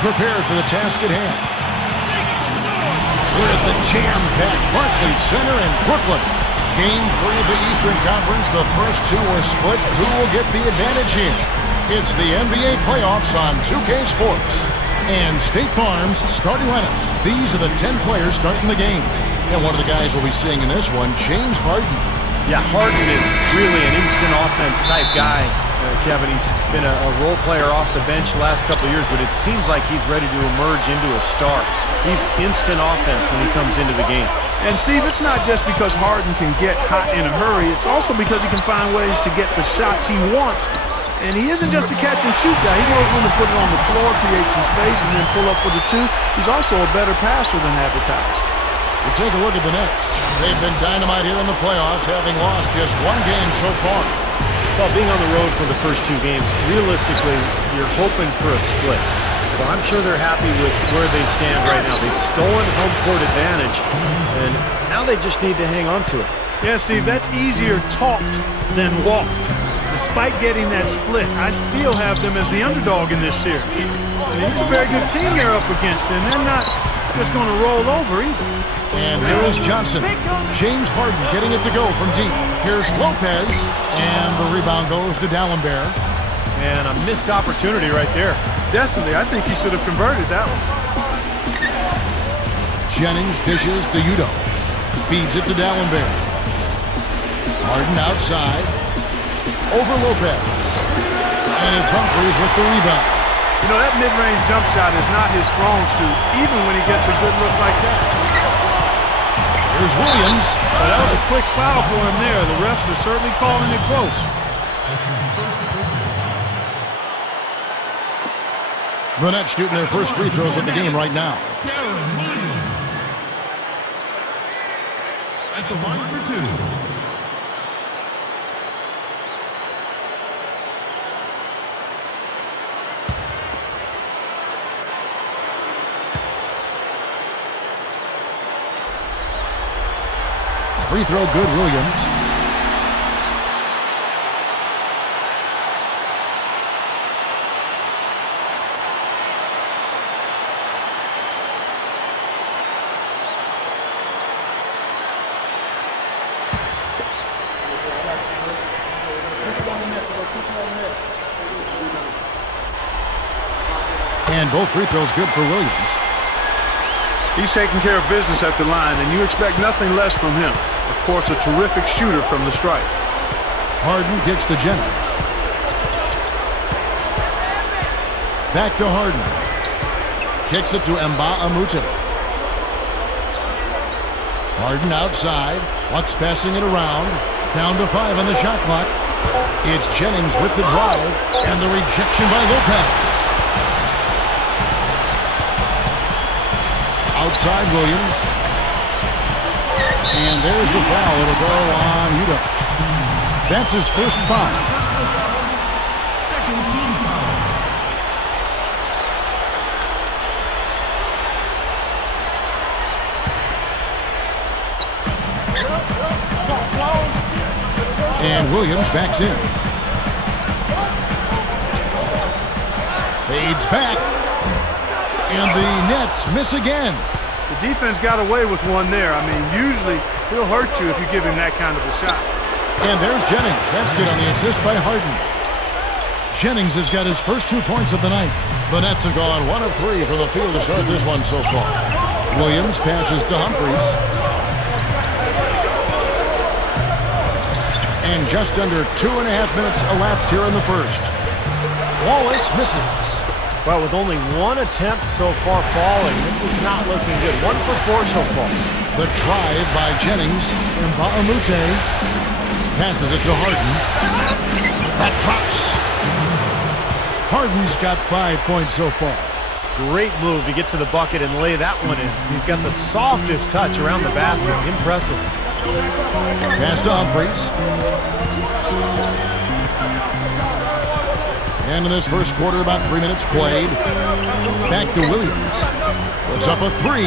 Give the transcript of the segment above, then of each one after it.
prepared for the task at hand. With the jam-packed Barclays Center in Brooklyn. Game 3 of the Eastern Conference. The first two were split. Who will get the advantage here? It's the NBA playoffs on 2K Sports. And State Farm's starting lineups. These are the 10 players starting the game. And one of the guys we'll be seeing in this one, James Harden. Yeah, Harden is really an instant offense type guy, Kevin. He's been a role player off the bench the last couple of years, but it seems like he's ready to emerge into a star. He's instant offense when he comes into the game. And, Steve, it's not just because Harden can get hot in a hurry. It's also because he can find ways to get the shots he wants. And he isn't just a catch-and-shoot guy. He knows when to put it on the floor, create some space, and then pull up for the two. He's also a better passer than advertised. We take a look at the Nets. They've been dynamite here in the playoffs, having lost just one game so far. Well, being on the road for the first two games, realistically, you're hoping for a split. So I'm sure they're happy with where they stand right now. They've stolen home court advantage, and now they just need to hang on to it. Yeah, Steve, that's easier talked than walked. Despite getting that split, I still have them as the underdog in this series. I mean, it's a very good team they're up against, and they're not just going to roll over either. And here is Johnson. James Harden getting it to go from deep. Here's Lopez, and the rebound goes to Dallenberg. And a missed opportunity right there. Definitely, I think he should have converted that one. Jennings dishes to Udo. Feeds it to Dallenberg. Harden outside. Over Lopez. And it's Humphries with the rebound. You know, that mid-range jump shot is not his strong suit, even when he gets a good look like that. Here's Williams. Well, that was a quick foul for him there. The refs are certainly calling it close. The Nets shooting their first free throws of the game right now. At the line for two. Free throw good, Williams. And both free throws good for Williams. He's taking care of business at the line, and you expect nothing less from him. Of course, a terrific shooter from the stripe. Harden gets to Jennings. Back to Harden. Kicks it to Nba2K13. Harden outside. Bucks passing it around. Down to 5 on the shot clock. It's Jennings with the drive, and the rejection by Lopez. Outside Williams. And there's the foul. It'll go on Udo. That's his first foul. Second team foul. And Williams backs in. Fades back. And the Nets miss again. The defense got away with one there. I mean, usually he'll hurt you if you give him that kind of a shot. And there's Jennings. That's good on the assist by Harden. Jennings has got his first 2 points of the night. The Nets have gone 1 of 3 from the field to start this one so far. Williams passes to Humphries. And just under 2.5 minutes elapsed here in the first. Wallace misses. Well, with only one attempt so far falling, this is not looking good. 1 for 4 so far. The try by Jennings. Nba2K13 passes it to Harden. That drops. Harden's got 5 points so far. Great move to get to the bucket and lay that one in. He's got the softest touch around the basket. Impressive. Pass to Humphries. And in this first quarter, about 3 minutes played. Back to Williams. Puts up a 3.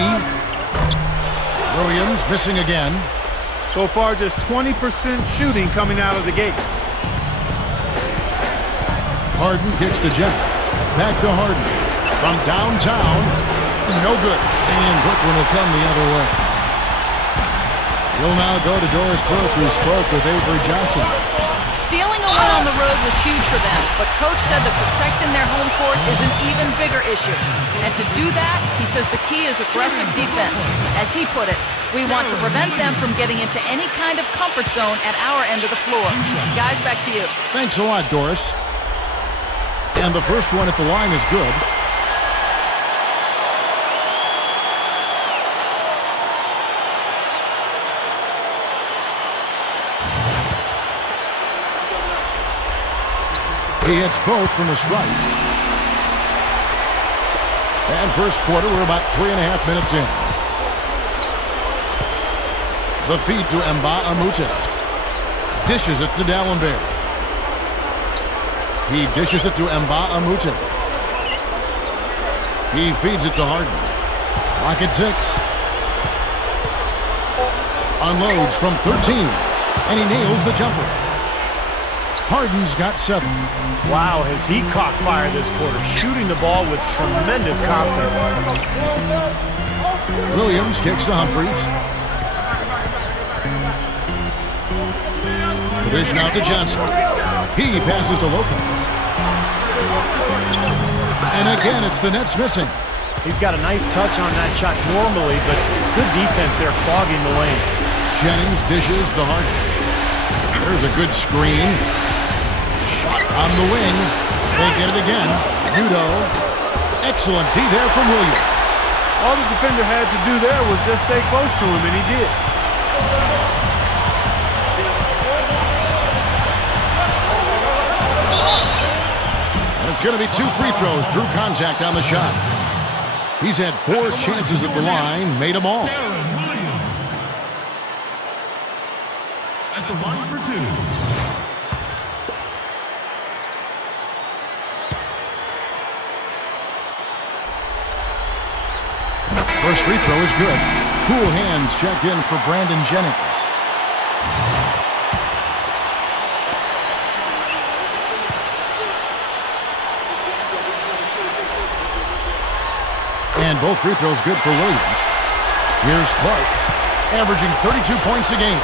Williams missing again. So far, just 20% shooting coming out of the gate. Harden gets to Jennings. Back to Harden. from downtown. No good. And Brooklyn will come the other way. We'll now go to Doris Burke, who spoke with Avery Johnson. Stealing a win on the road was huge for them, but Coach said that protecting their home court is an even bigger issue. And to do that, he says the key is aggressive defense. As he put it, we want to prevent them from getting into any kind of comfort zone at our end of the floor. Guys, back to you. Thanks a lot, Doris. And the first one at the line is good. He hits both from the stripe. And first quarter, we're about 3.5 minutes in. The feed to Nba2K13. Dishes it to Dallenberg. He dishes it to Nba2K13. He feeds it to Harden. Clock at 6. Unloads from 13. And he nails the jumper. Harden's got 7. Wow, has he caught fire this quarter, shooting the ball with tremendous confidence. Williams kicks to Humphries. The dish now to Johnson. He passes to Lopez. And again, it's the Nets missing. He's got a nice touch on that shot normally, but good defense there clogging the lane. Jennings dishes to Harden. There's a good screen. Shot on the wing. They get it again. Udo. Excellent D there from Williams. All the defender had to do there was just stay close to him, and he did. And it's going to be 2 free throws. Drew contact on the shot. He's had 4 chances at the line, made them all. At the line for 2. First free throw is good. Cool hands checked in for Brandon Jennings. And both free throws good for Williams. Here's Clark, averaging 32 points a game.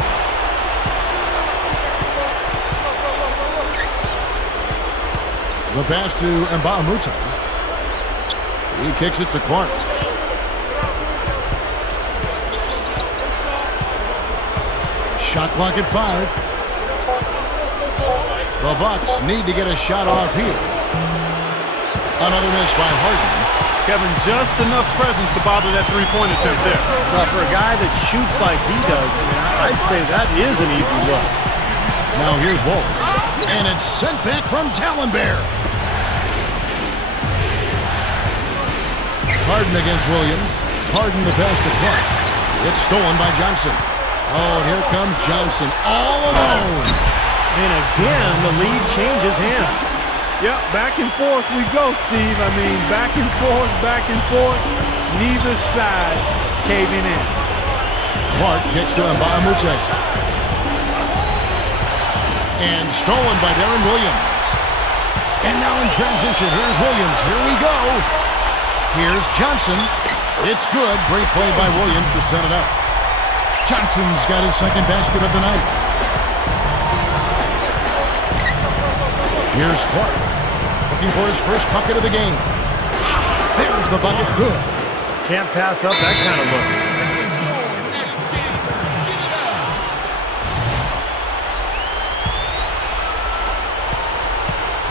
The pass to Nba2K13. He kicks it to Clark. Shot clock at 5. The Bucks need to get a shot off here. Another miss by Harden. Kevin, just enough presence to bother that three-point attempt there. Well, for a guy that shoots like he does, I'd say that is an easy look. Now here's Wallace. And it's sent back from Dallenberg. Harden against Williams. Harden the pass to Clark. It's stolen by Johnson. Oh, and here comes Johnson all alone. And again, the lead changes hands. Yep, back and forth we go, Steve. I mean, back and forth, neither side caving in. Clark gets to Nba2K13. And stolen by Darren Williams. And now in transition, here's Williams. Here we go. Here's Johnson. It's good. Great play by Williams to set it up. Johnson's got his second basket of the night. Here's Clark. Looking for his first bucket of the game. There's the bucket. Good. Can't pass up that kind of look.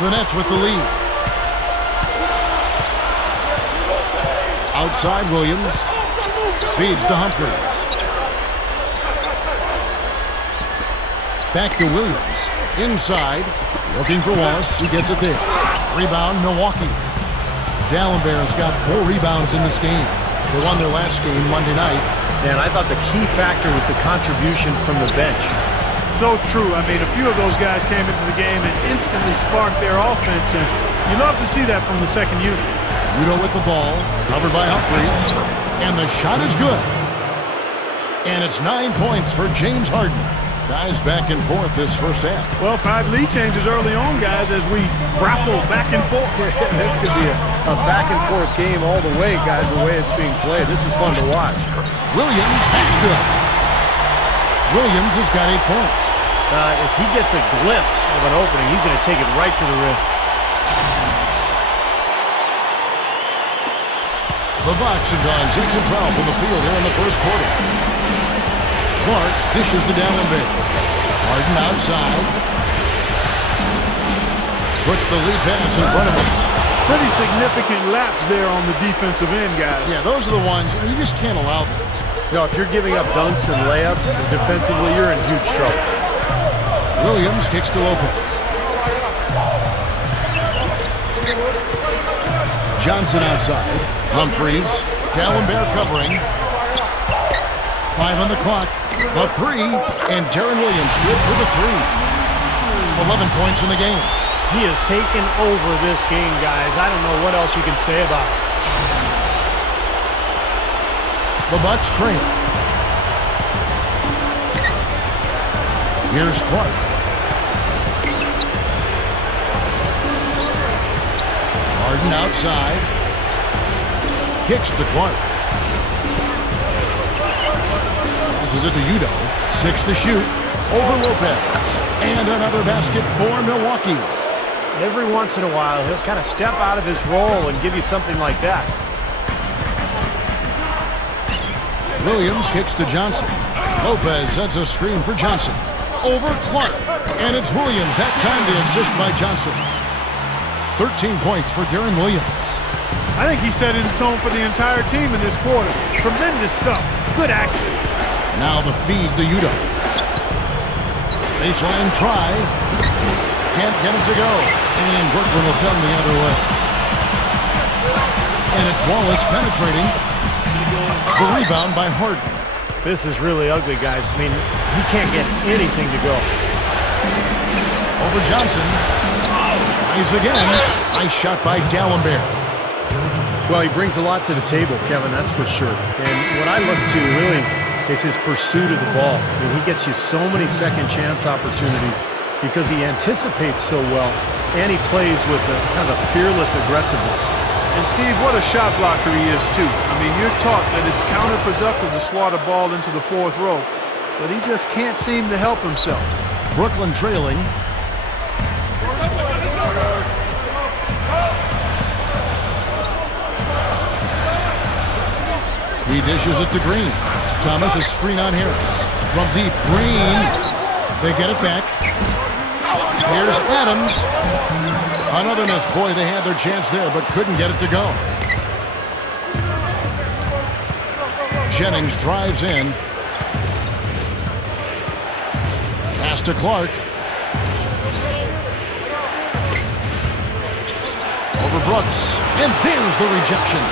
The Nets with the lead. Outside Williams. Feeds to Humphries. Back to Williams. Inside. Looking for Wallace. He gets it there. Rebound, Milwaukee. Dallenberg's got 4 rebounds in this game. They won their last game Monday night. And I thought the key factor was the contribution from the bench. So true. I mean, a few of those guys came into the game and instantly sparked their offense, and you love to see that from the second unit. Udo with the ball, covered by Humphries, and the shot is good. And it's 9 points for James Harden. Guys back and forth this first half. Well, 5 lead changes early on, guys, as we grapple back and forth. This could be a a back-and-forth game all the way, guys, the way it's being played. This is fun to watch. Williams, that's good. Williams has got 8 points. If he gets a glimpse of an opening, he's going to take it right to the rim. The Bucks have gone 6 of 12 from the field here in the first quarter. Clark dishes to Dallenberg. Harden outside. Puts the lead pass in front of him. Pretty significant lapse there on the defensive end, guys. Yeah, those are the ones you just can't allow that. You know, if you're giving up dunks and layups defensively, you're in huge trouble. Williams kicks to Lopez. Johnson outside. Humphries. Dallenberg covering. 5 on the clock. The 3. And Darren Williams good for the 3. 11 points in the game. He has taken over this game, guys. I don't know what else you can say about it. The Bucks trail. Here's Clark. Harden outside. Kicks to Clark. Passes it to Udo. 6 to shoot. Over Lopez. And another basket for Milwaukee. Every once in a while, he'll kind of step out of his role and give you something like that. Williams kicks to Johnson. Lopez sets a screen for Johnson. Over Clark. And it's Williams. That time the assist by Johnson. 13 points for Darren Williams. I think he set the tone for the entire team in this quarter. Tremendous stuff. Good action. Now the feed to Udo. Baseline try. Can't get it to go. And Brooklyn will come the other way. And it's Wallace penetrating. The rebound by Harden. This is really ugly, guys. I mean, he can't get anything to go. Over Johnson. Tries again. Nice shot by Dallenberg. Well, he brings a lot to the table, Kevin, that's for sure. And what I look to really is his pursuit of the ball. I mean, he gets you so many second chance opportunities because he anticipates so well, and he plays with a kind of fearless aggressiveness. And Steve, what a shot blocker he is too. I mean, you're taught that it's counterproductive to swat a ball into the 4th row, but he just can't seem to help himself. Brooklyn trailing. He dishes it to Green. Thomas a screen on Harris. From deep, Green. They get it back. Here's Adams. Another miss. Boy, they had their chance there, but couldn't get it to go. Jennings drives in. Pass to Clark. Over Brooks. And there's the rejection.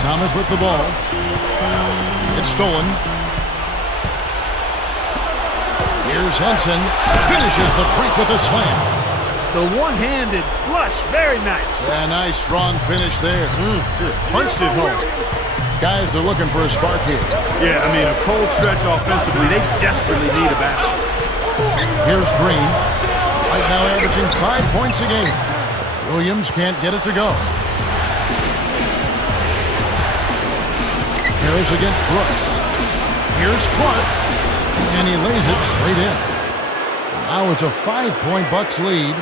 Thomas with the ball. It's stolen. Here's Henson. Finishes the break with a slam. The one-handed flush. Very nice. A nice, strong finish there. Just punched it home. Guys are looking for a spark here. Yeah, I mean, a cold stretch offensively. They desperately need a basket. Here's Green. Right now averaging 5 points a game. Williams can't get it to go. Harris against Brooks. Here's Clark. And he lays it straight in. Now it's a 5-point Bucks lead.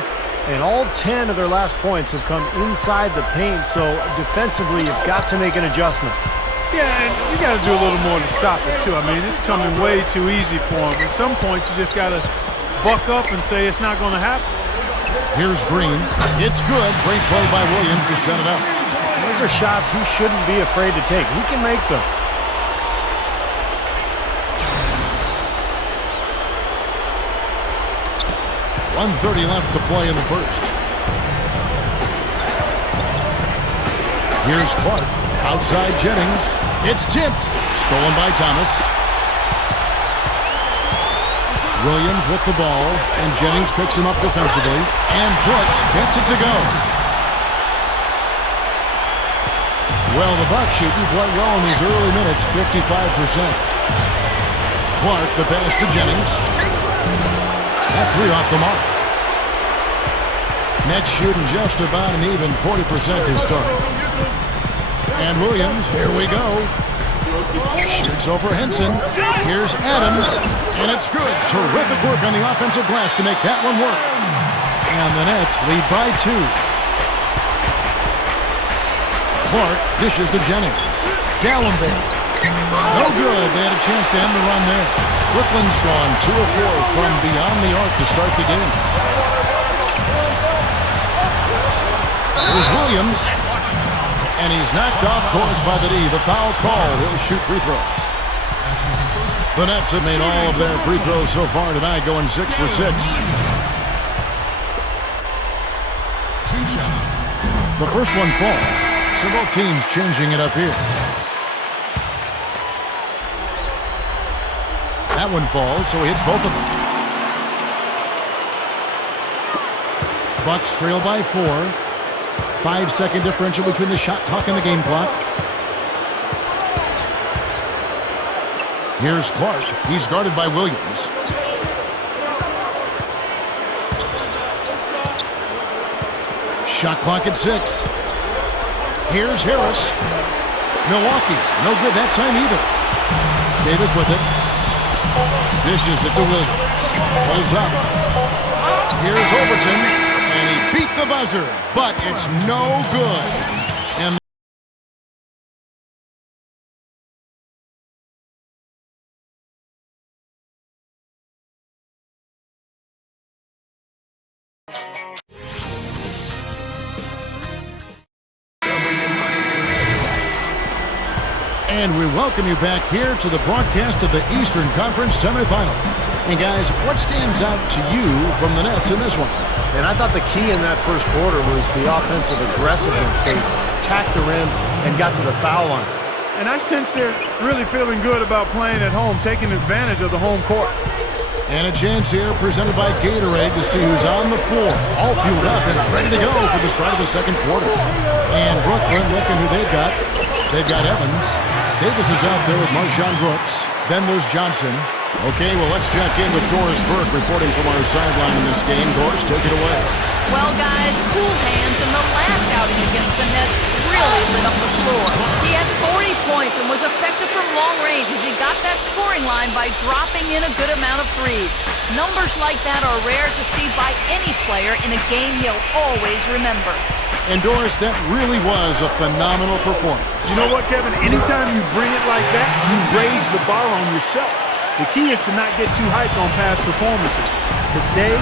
And all 10 of their last points have come inside the paint, so defensively you've got to make an adjustment. Yeah, and you got to do a little more to stop it, too. I mean, it's coming way too easy for him. At some points, you just got to buck up and say it's not going to happen. Here's Green. It's good. Great play by Williams to set it up. Those are shots he shouldn't be afraid to take. He can make them. .130 left to play in the first. Here's Clark. Outside Jennings. It's tipped. Stolen by Thomas. Williams with the ball. And Jennings picks him up defensively. And Brooks gets it to go. Well, the Bucks shooting quite well in these early minutes. 55%. Clark, the pass to Jennings. That 3 off the mark. Nets shooting just about an even 40% to start. And Williams, here we go. Shoots over Henson. Here's Adams, and it's good. Terrific work on the offensive glass to make that one work. And the Nets lead by 2. Clark dishes to Jennings. Dallenberg. No good. They had a chance to end the run there. Brooklyn's gone 2 of 4 from beyond the arc to start the game. Here's Williams. And he's knocked off course by the D. The foul call. He'll shoot free throws. The Nets have made all of their free throws so far tonight, going 6 for 6. 2 shots. The first one falls. So both teams changing it up here. That one falls, so he hits both of them. Bucks trail by 4. 5-second differential between the shot clock and the game clock. Here's Clark. He's guarded by Williams. Shot clock at 6. Here's Harris. Milwaukee. No good that time either. Davis with it. Dishes it to Williams. Pulls up. Here's Overton. And he beat the buzzer. But it's no good. And And we welcome you back here to the broadcast of the Eastern Conference semifinals. And guys, what stands out to you from the Nets in this one? And I thought the key in that first quarter was the offensive aggressiveness. They attacked the rim and got to the foul line. And I sense they're really feeling good about playing at home, taking advantage of the home court. And a chance here presented by Gatorade to see who's on the floor. All fueled up and ready to go for the start of the second quarter. And Brooklyn looking who they've got. They've got Evans. Davis is out there with Marshawn Brooks. Then there's Johnson. Okay, well, let's check in with Doris Burke reporting from our sideline in this game. Doris, take it away. Well, guys, cool hands in the last outing against the Nets really lit up the floor. He had 40 points and was effective from long range as he got that scoring line by dropping in a good amount of threes. Numbers like that are rare to see by any player in a game he'll always remember. And Doris, that really was a phenomenal performance. You know what, Kevin? Anytime you bring it like that, you raise the bar on yourself. The key is to not get too hyped on past performances. Today,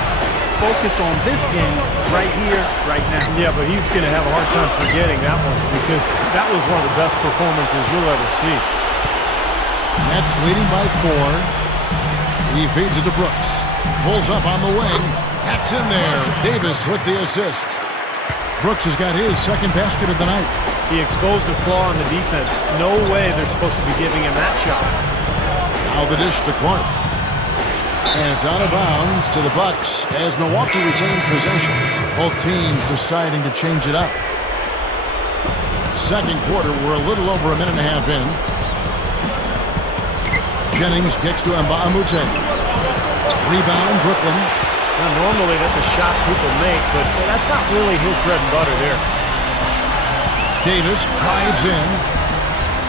focus on this game right here, right now. Yeah, but he's going to have a hard time forgetting that one because that was one of the best performances you'll ever see. Nets leading by 4. He feeds it to Brooks. Pulls up on the wing. That's in there. Davis with the assist. Brooks has got his second basket of the night. He exposed a flaw in the defense. No way they're supposed to be giving him that shot. Now the dish to Clark. And it's out of bounds to the Bucks as Milwaukee retains possession. Both teams deciding to change it up. Second quarter, we're a little over a minute and a half in. Jennings kicks to Nba2K13. Rebound, Brooklyn. Now, normally that's a shot people make, but that's not really his bread and butter there. Davis drives in.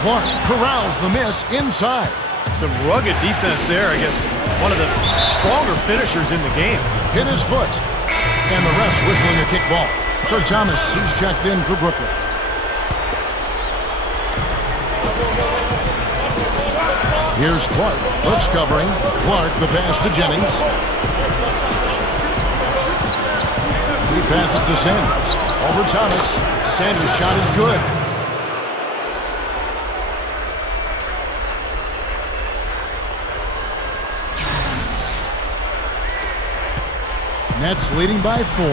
Clark corrals the miss inside. Some rugged defense there against one of the stronger finishers in the game. Hit his foot. And the refs whistling a kick ball. Kurt Thomas, he's checked in for Brooklyn. Here's Clark. Brooks covering. Clark, the pass to Jennings. He passes to Sanders. Over Thomas. Sanders' shot is good. Nets leading by 4.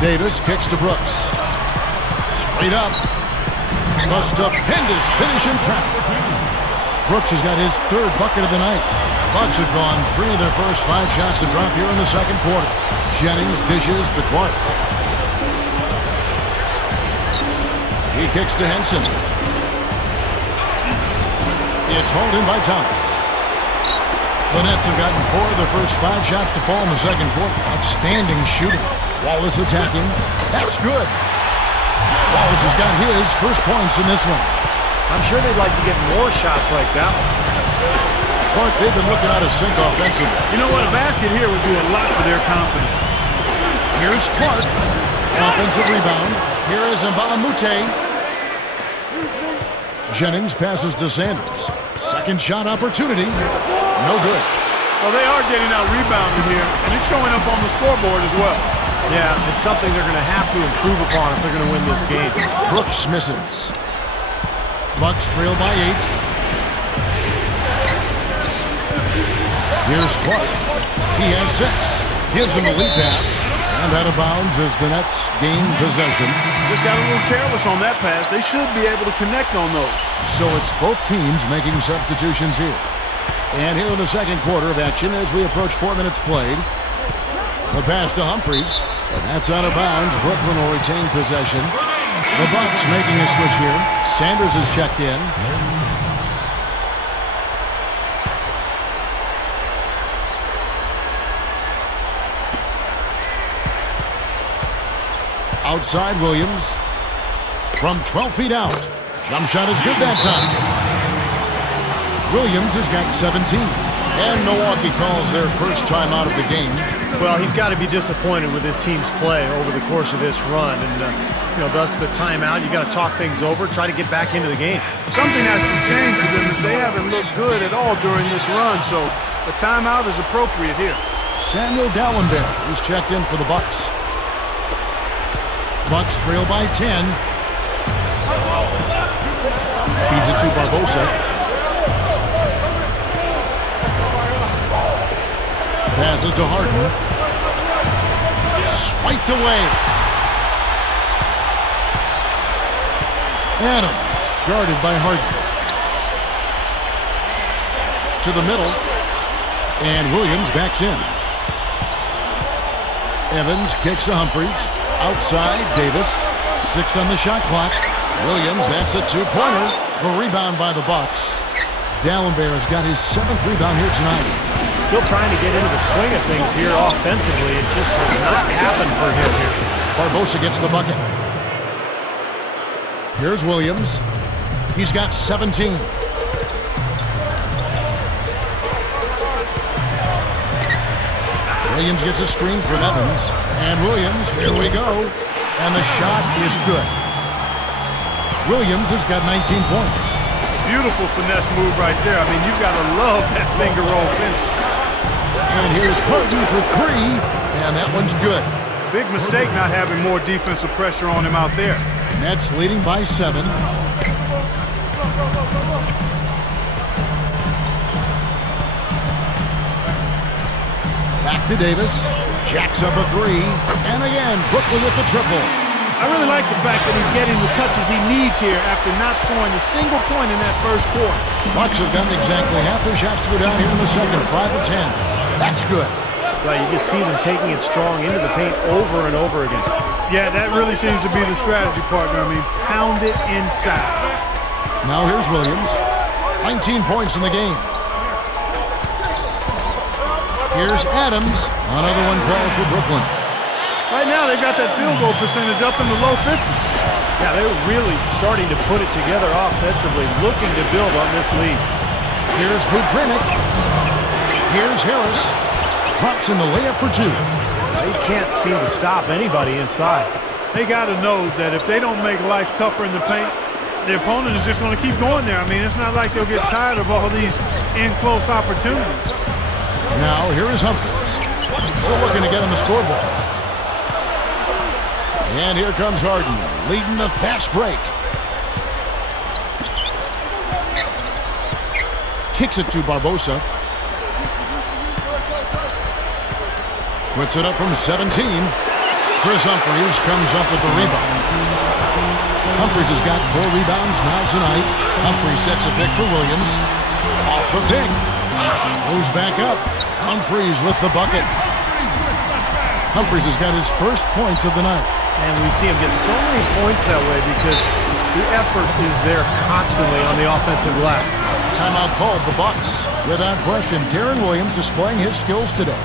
Davis kicks to Brooks. Straight up. The stupendous finish in traffic. Brooks has got his third bucket of the night. Bucks have gone 3 of their first 5 shots to drop here in the second quarter. Jennings dishes to Clark. He kicks to Henson. It's hauled in by Thomas. The Nets have gotten 4 of their first 5 shots to fall in the second quarter. Outstanding shooting. Wallace attacking. That's good. Wallace has got his first points in this one. I'm sure they'd like to get more shots like that one. Clark, they've been looking out of sync offensively. You know what? A basket here would do a lot for their confidence. Here's Clark. Offensive rebound. Here is Nba2K13. Jennings passes to Sanders. Second shot opportunity. No good. Well, they are getting out rebounded here, and it's showing up on the scoreboard as well. Yeah, it's something they're going to have to improve upon if they're going to win this game. Brooks misses. Bucks trail by 8. Here's Clark. He has 6. Gives him a lead pass. And out of bounds as the Nets gain possession. Just got a little careless on that pass. They should be able to connect on those. So it's both teams making substitutions here. And here in the second quarter of action as we approach 4 minutes played. The pass to Humphries. And that's out of bounds. Brooklyn will retain possession. The Bucks making a switch here. Sanders is checked in. Outside Williams. From 12 feet out. Jump shot is good that time. Williams has got 17. And Milwaukee calls their first time out of the game. Well, he's got to be disappointed with his team's play over the course of this run. And, thus the timeout. You got to talk things over, try to get back into the game. Something has to change for them as they haven't looked good at all during this run. So a timeout is appropriate here. Samuel Dallenberg is checked in for the Bucks. Bucks trail by 10. Feeds it to Barbosa. Passes to Harden. Swiped away. Adams guarded by Harden. To the middle. And Williams backs in. Evans kicks to Humphries. Outside, Davis. 6 on the shot clock. Williams, that's a 2-pointer. The rebound by the Bucks. Dallenberg has got his 7th rebound here tonight. Still trying to get into the swing of things here offensively. It just has not happened for him here. Barbosa gets the bucket. Here's Williams. He's got 17. Williams gets a screen from Evans. And Williams, here we go. And the shot is good. Williams has got 19 points. Beautiful finesse move right there. I mean, you've got to love that finger roll finish. And here's Harden for 3. And that one's good. Big mistake not having more defensive pressure on him out there. Nets leading by 7. Back to Davis. Jacks up a 3. And again, Brooklyn with the triple. I really like the fact that he's getting the touches he needs here after not scoring a single point in that first quarter. Bucks have gotten exactly half their shots to go down here in the second. 5 of 10. That's good. Right, you just see them taking it strong into the paint over and over again. Yeah, that really seems to be the strategy, partner. I mean, pound it inside. Now here's Williams. 19 points in the game. Here's Adams. Another one falls for Brooklyn. Right now, they've got that field goal percentage up in the low 50s. Yeah, they're really starting to put it together offensively, looking to build on this lead. Here's Bukrinic. Here's Harris. Drops in the layup for 2. They can't seem to stop anybody inside. They got to know that if they don't make life tougher in the paint, the opponent is just going to keep going there. I mean, it's not like they'll get tired of all these in-close opportunities. Now, here is Humphries. Still looking to get on the scoreboard. And here comes Harden, leading the fast break. Kicks it to Barbosa. Puts it up from 17. Chris Humphries comes up with the rebound. Humphries has got 4 rebounds now tonight. Humphries sets a pick for Williams. Off the pick. Moves back up. Humphries with the bucket. Humphries has got his first points of the night. And we see him get so many points that way because the effort is there constantly on the offensive glass. Timeout called the Bucks. Without question, Deron Williams displaying his skills today.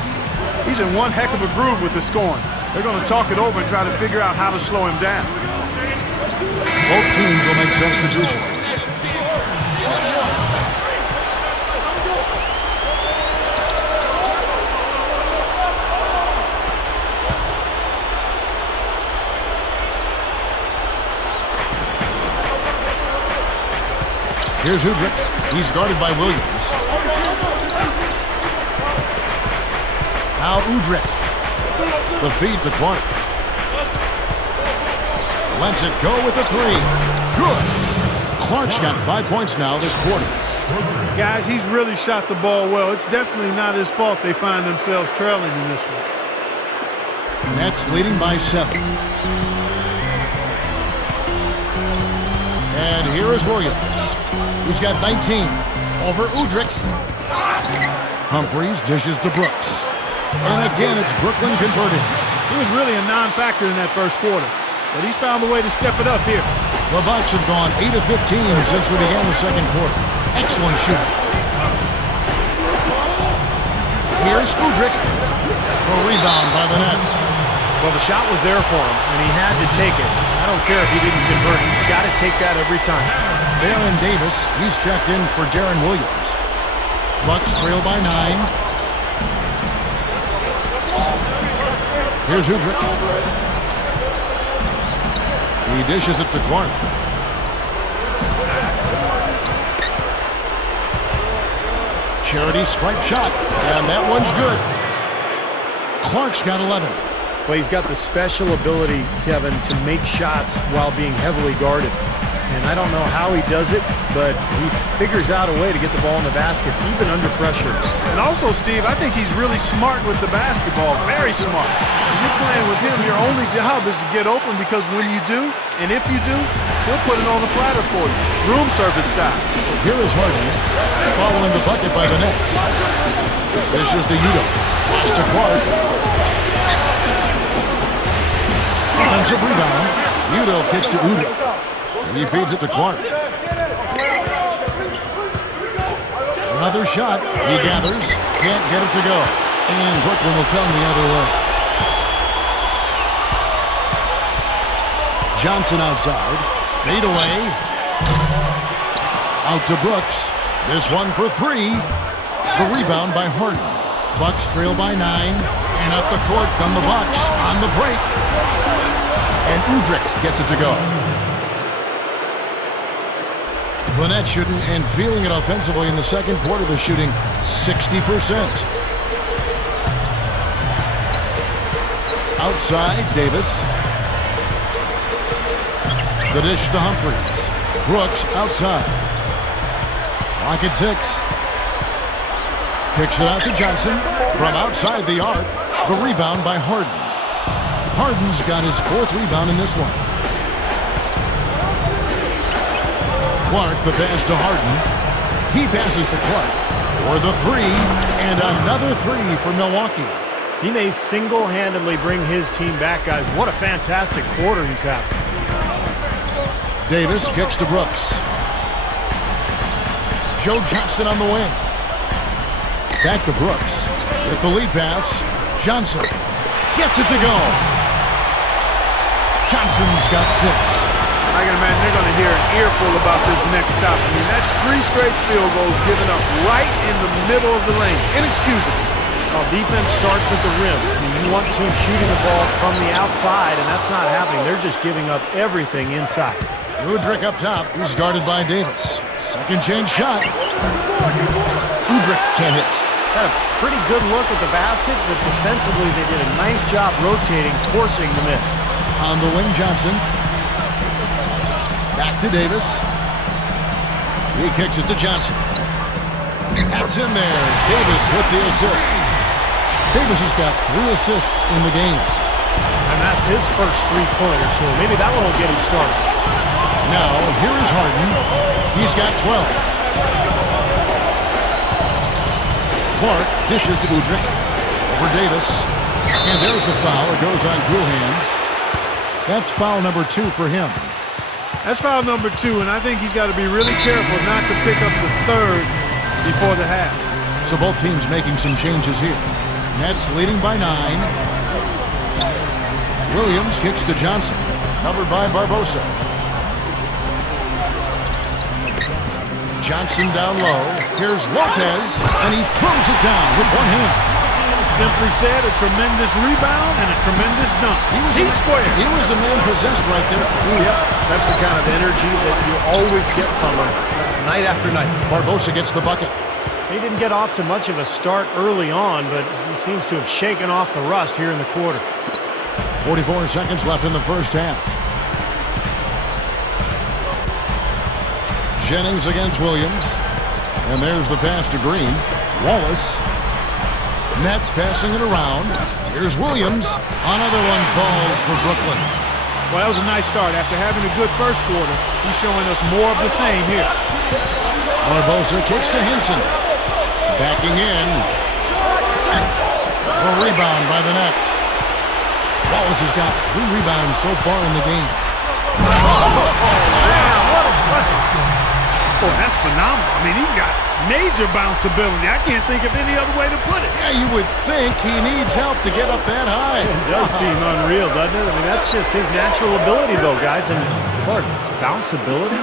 He's in one heck of a groove with the scoring. They're going to talk it over and try to figure out how to slow him down. Both teams will make substitutions. Here's Udrich. He's guarded by Williams. Now Udrich. The feed to Clark. Lets it go with the three. Good. Clark's got 5 points now this quarter. Guys, he's really shot the ball well. It's definitely not his fault they find themselves trailing in this one. Nets leading by 7. And here is Williams. He's got 19. Over Udrich. Humphries dishes to Brooks. And again, it's Brooklyn converting. He was really a non-factor in that first quarter, but he's found a way to step it up here. The Bucks have gone 8 of 15 since we began the second quarter. Excellent shooting. Here's Udrich. The rebound by the Nets. Well, the shot was there for him, and he had to take it. I don't care if he didn't convert. He's got to take that every time. Baron Davis, he's checked in for Deron Williams. Bucks trail by 9. Here's Udrich. He dishes it to Clark. Charity stripe shot, and that one's good. Clark's got 11. Well, he's got the special ability, Kevin, to make shots while being heavily guarded. And I don't know how he does it, but he figures out a way to get the ball in the basket, even under pressure. And also, Steve, I think he's really smart with the basketball. Very smart. When you're playing with him, your only job is to get open, because when you do, and if you do, he'll put it on the platter for you. Room service style. Here is Harden, following the bucket by the Nets. This is the Udo. Pass to Clark. Offensive rebound. Udo kicks to Udo. He feeds it to Clark. Another shot. He gathers. Can't get it to go. And Brooklyn will come the other way. Johnson outside. Fade away. Out to Brooks. This one for 3. The rebound by Harden. Bucks trail by 9. And up the court come the Bucks on the break. And Udrich gets it to go. The Nets shooting and feeling it offensively in the second quarter. They're shooting 60%. Outside, Davis. The dish to Humphries. Brooks outside. Clock at 6. Kicks it out to Johnson. From outside the arc. The rebound by Harden. Harden's got his 4th rebound in this one. Clark, the pass to Harden. He passes to Clark for the 3, and another 3 for Milwaukee. He may single-handedly bring his team back, guys. What a fantastic quarter he's having. Davis kicks to Brooks. Joe Johnson on the wing. Back to Brooks with the lead pass. Johnson gets it to go. Johnson's got 6. I can imagine they're going to hear an earful about this next stop. I mean, that's 3 straight field goals given up right in the middle of the lane. Inexcusable. Well, defense starts at the rim. I mean, you want teams shooting the ball from the outside, and that's not happening. They're just giving up everything inside. Udrich up top. He's guarded by Davis. Second chance shot. Udrich can't hit. Had a pretty good look at the basket, but defensively they did a nice job rotating, forcing the miss. On the wing, Johnson. Back to Davis. He kicks it to Johnson. That's in there. Davis with the assist. Davis has got 3 assists in the game. And that's his first 3-pointer, so maybe that one will get him started. Now, here is Harden. He's got 12. Clark dishes to Udrich. Over Davis. And there's the foul. It goes on cool hands. That's foul number 2 for him. That's foul number 2, and I think he's got to be really careful not to pick up the third before the half. So both teams making some changes here. Nets leading by 9. Williams kicks to Johnson, covered by Barbosa. Johnson down low. Here's Lopez, and he throws it down with one hand. Simply said, a tremendous rebound and a tremendous dunk. He's square. He was a man possessed right there. Yep, that's the kind of energy that you always get from him night after night. Barbosa gets the bucket. He didn't get off to much of a start early on, but he seems to have shaken off the rust here in the quarter. 44 seconds left in the first half. Jennings against Williams. And there's the pass to Green. Wallace. Nets passing it around. Here's Williams. Another one falls for Brooklyn. Well, that was a nice start. After having a good first quarter, he's showing us more of the same here. Barbosa kicks to Henson. Backing in. A rebound by the Nets. Wallace has got 3 rebounds so far in the game. Oh, that's phenomenal. I mean, he's got major bounce ability. I can't think of any other way to put it. Yeah, you would think he needs help to get up that high. It does seem unreal, doesn't it? I mean, that's just his natural ability, though, guys. And, Clark, bounce ability?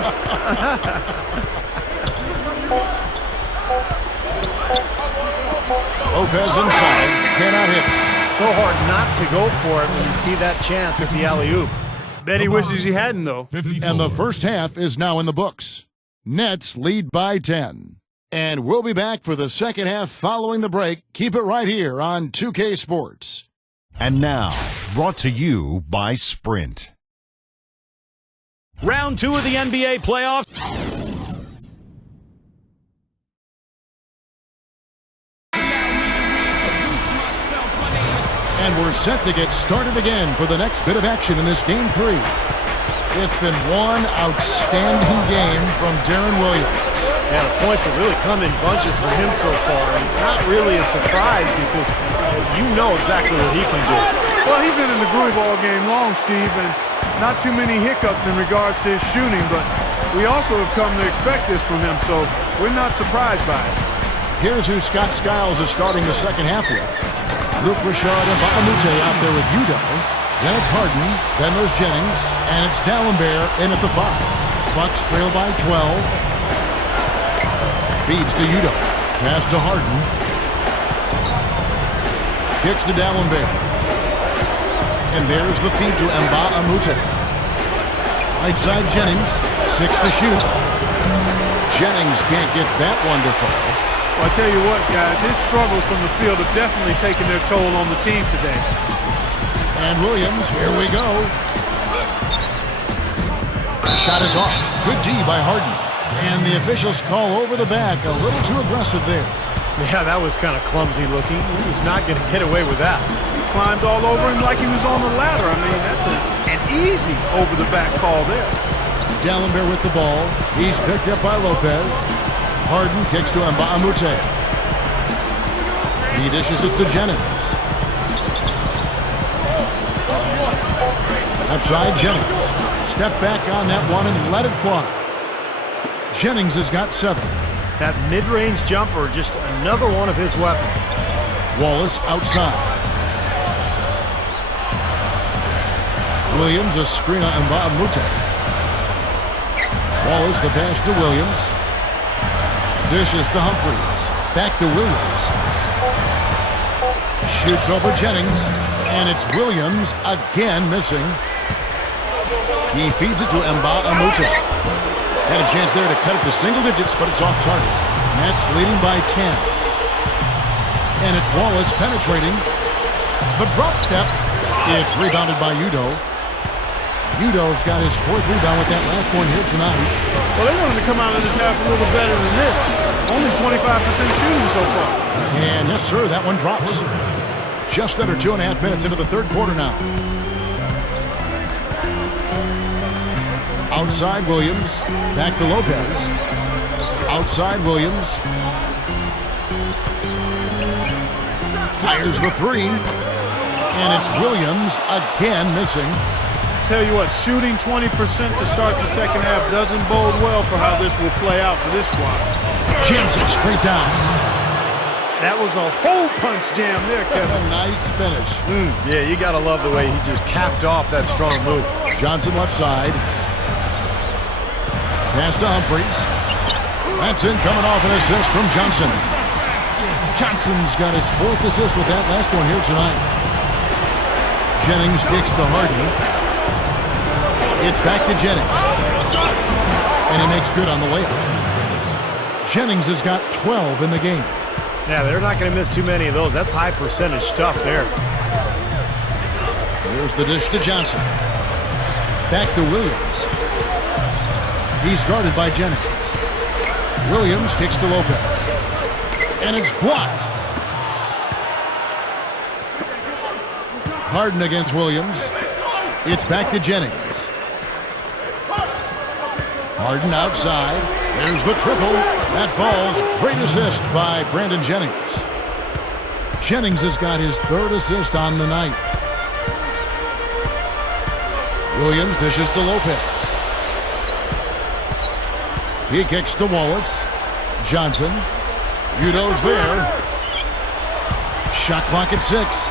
Lopez inside. Cannot hit. So hard not to go for it when you see that chance at the alley-oop. Bet he wishes he hadn't, though. 54. And the first half is now in the books. Nets lead by 10. And we'll be back for the second half following the break. Keep it right here on 2K Sports. And now, brought to you by Sprint. Round 2 of the NBA playoffs. And we're set to get started again for the next bit of action in this Game 3. It's been one outstanding game from Deron Williams. Yeah, the points have really come in bunches for him so far. And not really a surprise because you know exactly what he can do. Well, he's been in the groove all game long, Steve, and not too many hiccups in regards to his shooting, but we also have come to expect this from him, so we're not surprised by it. Here's who Scott Skiles is starting the second half with. Luke Richard and Baamute out there with Udo. Then it's Harden, then there's Jennings, and it's D'Alembert in at the 5. Bucks trail by 12. Feeds to Udo. Pass to Harden. Kicks to D'Alembert. And there's the feed to Baamute. Right side Jennings. 6 to shoot. Jennings can't get that one to fall. Well, I tell you what, guys, his struggles from the field have definitely taken their toll on the team today. And Williams, here we go. Shot is off. Good D by Harden. And the officials call over the back. A little too aggressive there. Yeah, that was kind of clumsy looking. He was not going to get away with that. He climbed all over him like he was on the ladder. I mean, that's an easy over-the-back call there. D'Alembert with the ball. He's picked up by Lopez. Harden kicks to Baamute. He dishes it to Jennings. Left side, Jennings. Step back on that one and let it fly. Jennings has got 7. That mid-range jumper, just another one of his weapons. Wallace outside. Williams a screen on Baamute. Wallace the pass to Williams. Dishes to Humphries. Back to Williams. Shoots over Jennings. And it's Williams again missing. He feeds it to Baamute. Had a chance there to cut it to single digits, but it's off target. Nets leading by 10. And it's Wallace penetrating. The drop step. It's rebounded by Udo. Udo's got his 4th rebound with that last one here tonight. Well, they wanted to come out of this half a little better than this. Only 25% shooting so far. And yes, sir, that one drops. Just under 2.5 minutes into the third quarter now. Outside Williams. Back to Lopez. Outside Williams. Fires the 3. And it's Williams again missing. tell you what, shooting 20% to start the second half doesn't bode well for how this will play out for this squad. Jams it straight down. That was a hole punch jam there, Kevin. A nice finish. Yeah, you got to love the way he just capped off that strong move. Johnson left side. Pass to Humphries. That's in, coming off an assist from Johnson. Johnson's got his 4th assist with that last one here tonight. Jennings kicks to Harden. It's back to Jennings. And he makes good on the layup. Jennings has got 12 in the game. Yeah, they're not going to miss too many of those. That's high percentage stuff there. Here's the dish to Johnson. Back to Williams. He's guarded by Jennings. Williams kicks to Lopez. And it's blocked. Harden against Williams. It's back to Jennings. Harden outside. There's the triple. That falls. Great assist by Brandon Jennings. Jennings has got his 3rd assist on the night. Williams dishes to Lopez. He kicks to Wallace. Johnson. Udo's there. Shot clock at 6.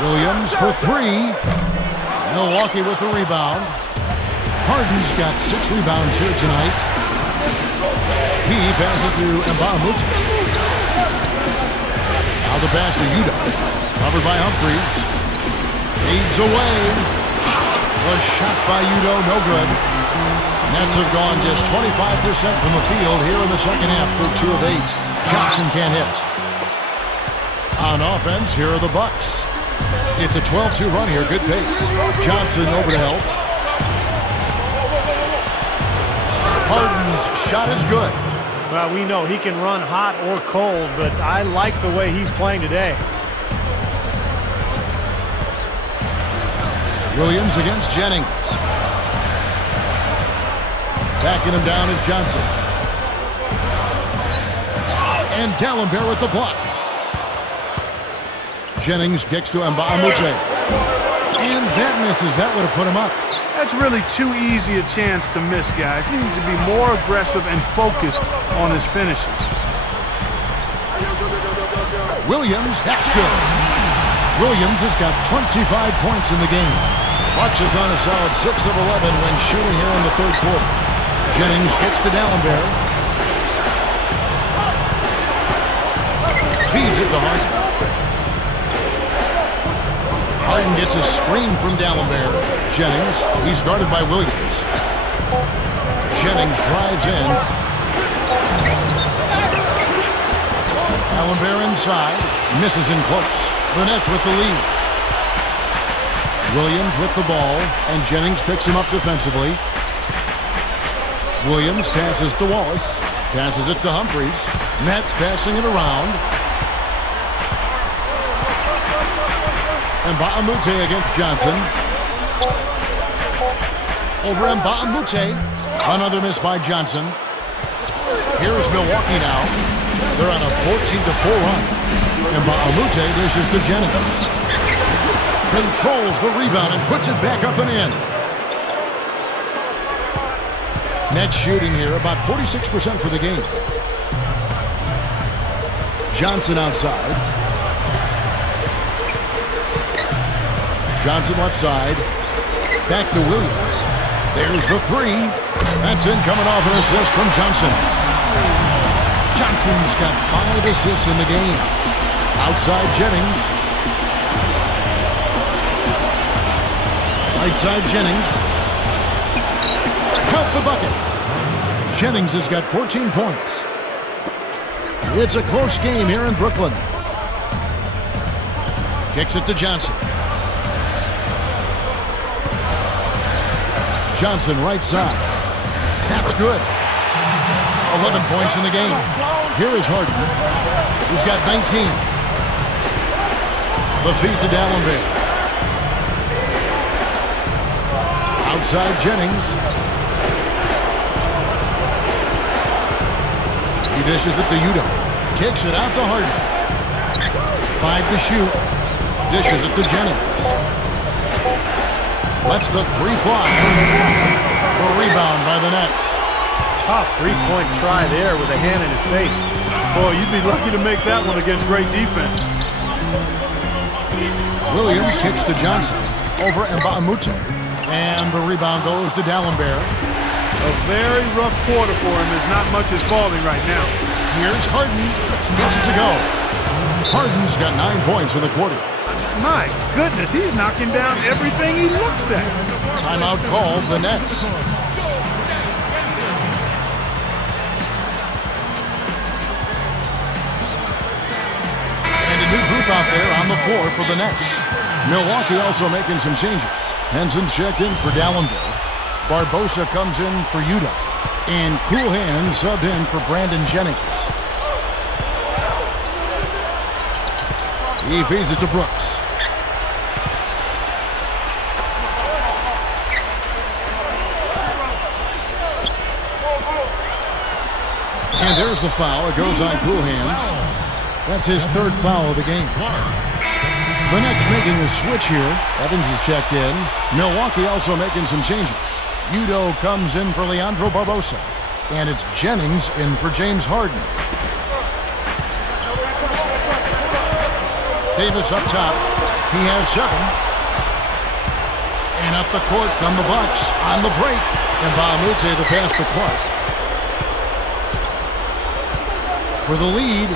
Williams for 3. Milwaukee with the rebound. Harden's got 6 rebounds here tonight. He passes to Nba2K13. Now the pass to Udo. Covered by Humphries. Fades away. The shot by Udo, no good. Nets have gone just 25% from the field here in the second half through 2 of 8. Johnson can't hit. On offense, here are the Bucks. It's a 12-2 run here, good pace. Johnson over to help. Harden's shot is good. Well, we know he can run hot or cold, but I like the way he's playing today. Williams against Jennings. Backing him down is Johnson. And D'Alembert with the block. Jennings kicks to Nba2K13. And that misses. That would have put him up. That's really too easy a chance to miss, guys. He needs to be more aggressive and focused on his finishes. Williams, that's good. Williams has got 25 points in the game. Bucks have gone a solid 6 of 11 when shooting here in the 3rd quarter. Jennings kicks to D'Alembert. Feeds it to Harden. Harden gets a screen from D'Alembert. Jennings, he's guarded by Williams. Jennings drives in. D'Alembert inside. Misses in close. The Nets with the lead. Williams with the ball, and Jennings picks him up defensively. Williams passes to Wallace. Passes it to Humphries. Nets passing it around. Nba2K13 against Johnson. Over Nba2K13. Another miss by Johnson. Here's Milwaukee now. They're on a 14-4 run. Nba2K13 dishes to Jennings. Controls the rebound and puts it back up and in. Nets shooting here about 46% for the game. Johnson outside. Johnson left side. Back to Williams. There's the 3. That's in, coming off an assist from Johnson. Johnson's got 5 assists in the game. Outside Jennings. Right side Jennings. Count the bucket. Jennings has got 14 points. It's a close game here in Brooklyn. Kicks it to Johnson. Johnson right side. That's good. 11 points in the game. Here is Harden. He's got 19. The feed to D'Alembert. Outside Jennings. He dishes it to Udo. Kicks it out to Harden. 5 to shoot. Dishes it to Jennings. Lets the three fly. The rebound by the Nets. Tough three-point try there with a hand in his face. Boy, you'd be lucky to make that one against great defense. Williams kicks to Johnson over Nba2K13. And the rebound goes to D'Alembert. A very rough quarter for him as not much is falling right now. Here's Harden. Gets it to go. Harden's got 9 points in the quarter. My goodness, he's knocking down everything he looks at. Timeout called the Nets. And a new group out there on the floor for the Nets. Milwaukee also making some changes. Henson checked in for D'Alembert. Barbosa comes in for Udoh. And Cool Hands subbed in for Brandon Jennings. He feeds it to Brooks. And there's the foul. It goes on Cool Hands. That's his third foul of the game. The Nets making a switch here. Evans is checked in. Milwaukee also making some changes. Udoh comes in for Leandro Barbosa. And it's Jennings in for James Harden. Davis up top. He has 7. And up the court come the Bucks on the break. And Nba2K13 the pass to Clark. For the lead,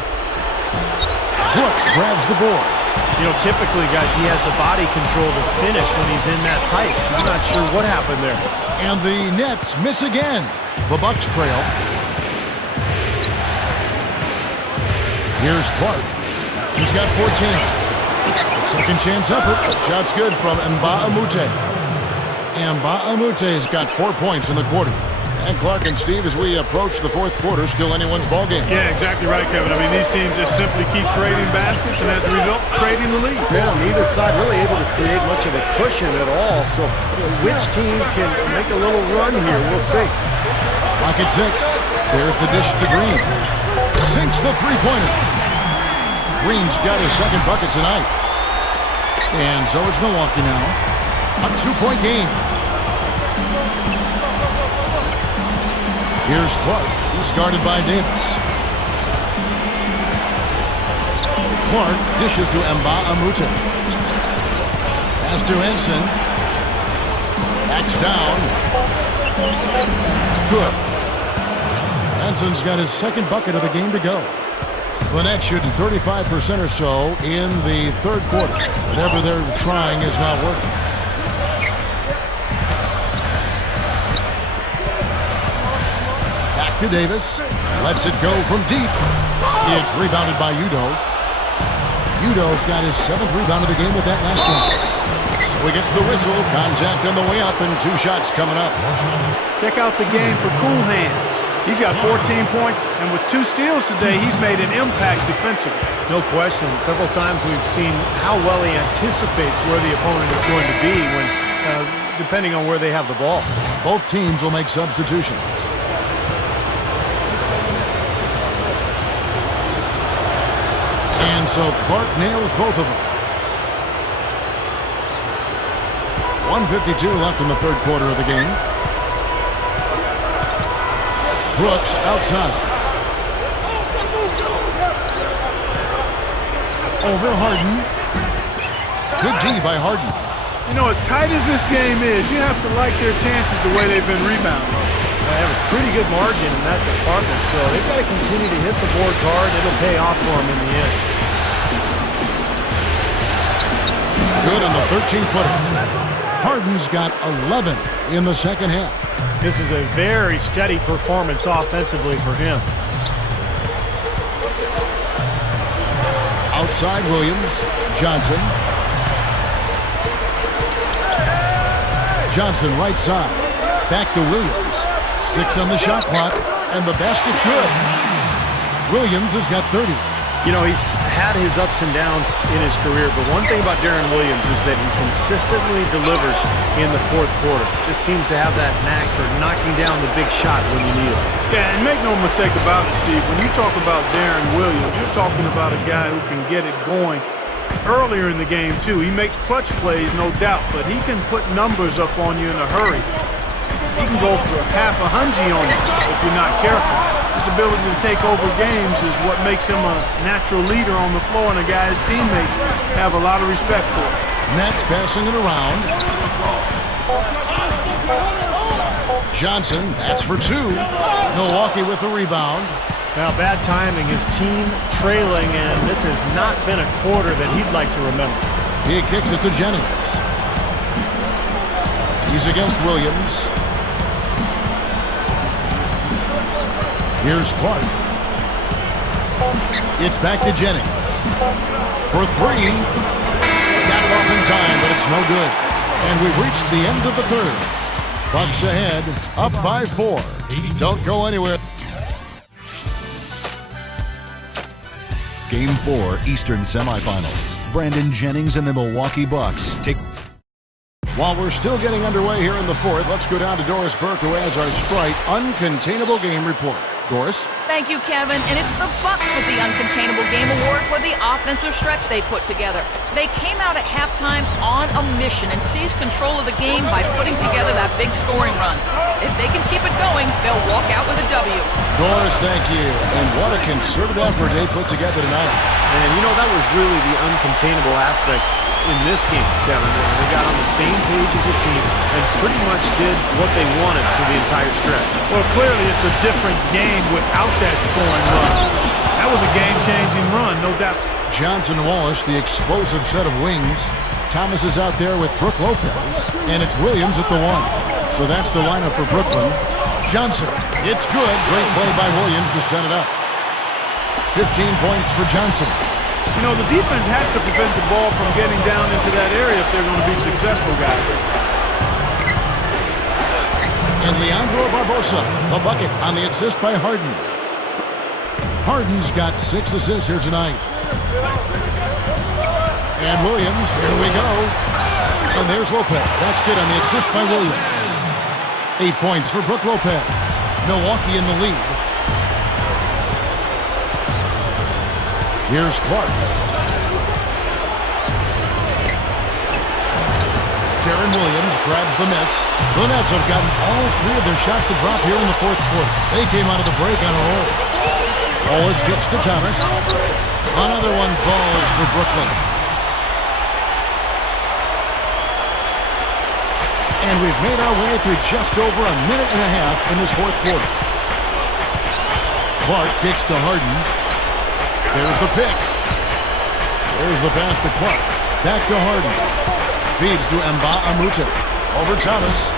Brooks grabs the board. You know, typically, guys, he has the body control to finish when he's in that tight. I'm not sure what happened there. And the Nets miss again. The Bucks trail. Here's Clark. He's got 14. A second chance effort. Shot's good from Nba2K13. Nba2K13's got 4 points in the quarter. And Clark and Steve, as we approach the fourth quarter, still anyone's ballgame. Yeah, exactly right, Kevin. I mean, these teams just simply keep trading baskets, and as a result, trading the lead. Yeah, neither side really able to create much of a cushion at all. So, which team can make a little run here? We'll see. Clock at 6. There's the dish to Green. Sinks the three-pointer. Green's got his second bucket tonight. And so it's Milwaukee now. A 2-point game. Here's Clark. He's guarded by Davis. Clark dishes to Nba2K13. Pass to Henson. Backs down. Good. Henson's got his second bucket of the game to go. The Nets shooting 35% or so in the third quarter. Whatever they're trying is not working. To Davis, lets it go from deep. It's rebounded by Udoh. Udoh's got his 7th rebound of the game with that last one. So he gets the whistle, contact on the way up, and 2 shots coming up. Check out the game for Cool Hands. He's got 14 points, and with 2 steals today, he's made an impact defensively. No question. Several times we've seen how well he anticipates where the opponent is going to be when, depending on where they have the ball. Both teams will make substitutions. And so Clark nails both of them. 1:52 left in the third quarter of the game. Brooks outside. Over Harden. Good D by Harden. You know, as tight as this game is, you have to like their chances the way they've been rebounding. They have a pretty good margin in that department, so they've got to continue to hit the boards hard. It'll pay off for them in the end. Good on the 13-footer. Harden's got 11 in the second half. This is a very steady performance offensively for him. Outside Williams. Johnson. Johnson right side. Back to Williams. 6 on the shot clock. And the basket good. Williams has got 30. You know, he's had his ups and downs in his career, but one thing about Darren Williams is that he consistently delivers in the fourth quarter. Just seems to have that knack for knocking down the big shot when you need it. Yeah, and make no mistake about it, Steve. When you talk about Darren Williams, you're talking about a guy who can get it going earlier in the game, too. He makes clutch plays, no doubt, but he can put numbers up on you in a hurry. He can go for half a hungy on you if you're not careful. His ability to take over games is what makes him a natural leader on the floor and a guy his teammates have a lot of respect for. Nets passing it around. Johnson, that's for two. Milwaukee with the rebound. Now, bad timing. His team trailing, and this has not been a quarter that he'd like to remember. He kicks it to Jennings. He's against Williams. Here's Clark. It's back to Jennings. For three. Got it off in time, but it's no good. And we've reached the end of the third. Bucks ahead, up by 4. Don't go anywhere. Game 4 Eastern semifinals. Brandon Jennings and the Milwaukee Bucks take. While we're still getting underway here in the fourth, let's go down to Doris Burke, who has our Sprite Uncontainable Game Report. Doris? Thank you, Kevin. And it's the Bucks with the Uncontainable Game Award for the offensive stretch they put together. They came out at halftime on a mission and seized control of the game by putting together that big scoring run. If they can keep it going, they'll walk out with a W. Doris, thank you. And what a concerted effort they put together tonight. And, you know, that was really the uncontainable aspect in this game, Kevin. They got on the same page as a team and pretty much did what they wanted for the entire stretch. Well, clearly it's a different game without that scoring run. That was a game-changing run, no doubt. Johnson Wallace, the explosive set of wings. Thomas is out there with Brook Lopez, and it's Williams at the 1. So that's the lineup for Brooklyn. Johnson, it's good. Great play by Williams to set it up. 15 points for Johnson. You know, the defense has to prevent the ball from getting down into that area if they're going to be successful, guys. And Leandro Barbosa, the bucket on the assist by Harden. Harden's got 6 assists here tonight. And Williams, here we go. And there's Lopez. That's good on the assist by Williams. 8 points for Brook Lopez. Milwaukee in the lead. Here's Clark. Darren Williams grabs the miss. The Nets have gotten all 3 of their shots to drop here in the fourth quarter. They came out of the break on a roll. Wallace gets to Thomas. Another one falls for Brooklyn. And we've made our way through just over a minute and a half in this fourth quarter. Clark kicks to Harden. There's the pick. There's the pass to Clark. Back to Harden. Feeds to Nba2K13. Over Thomas.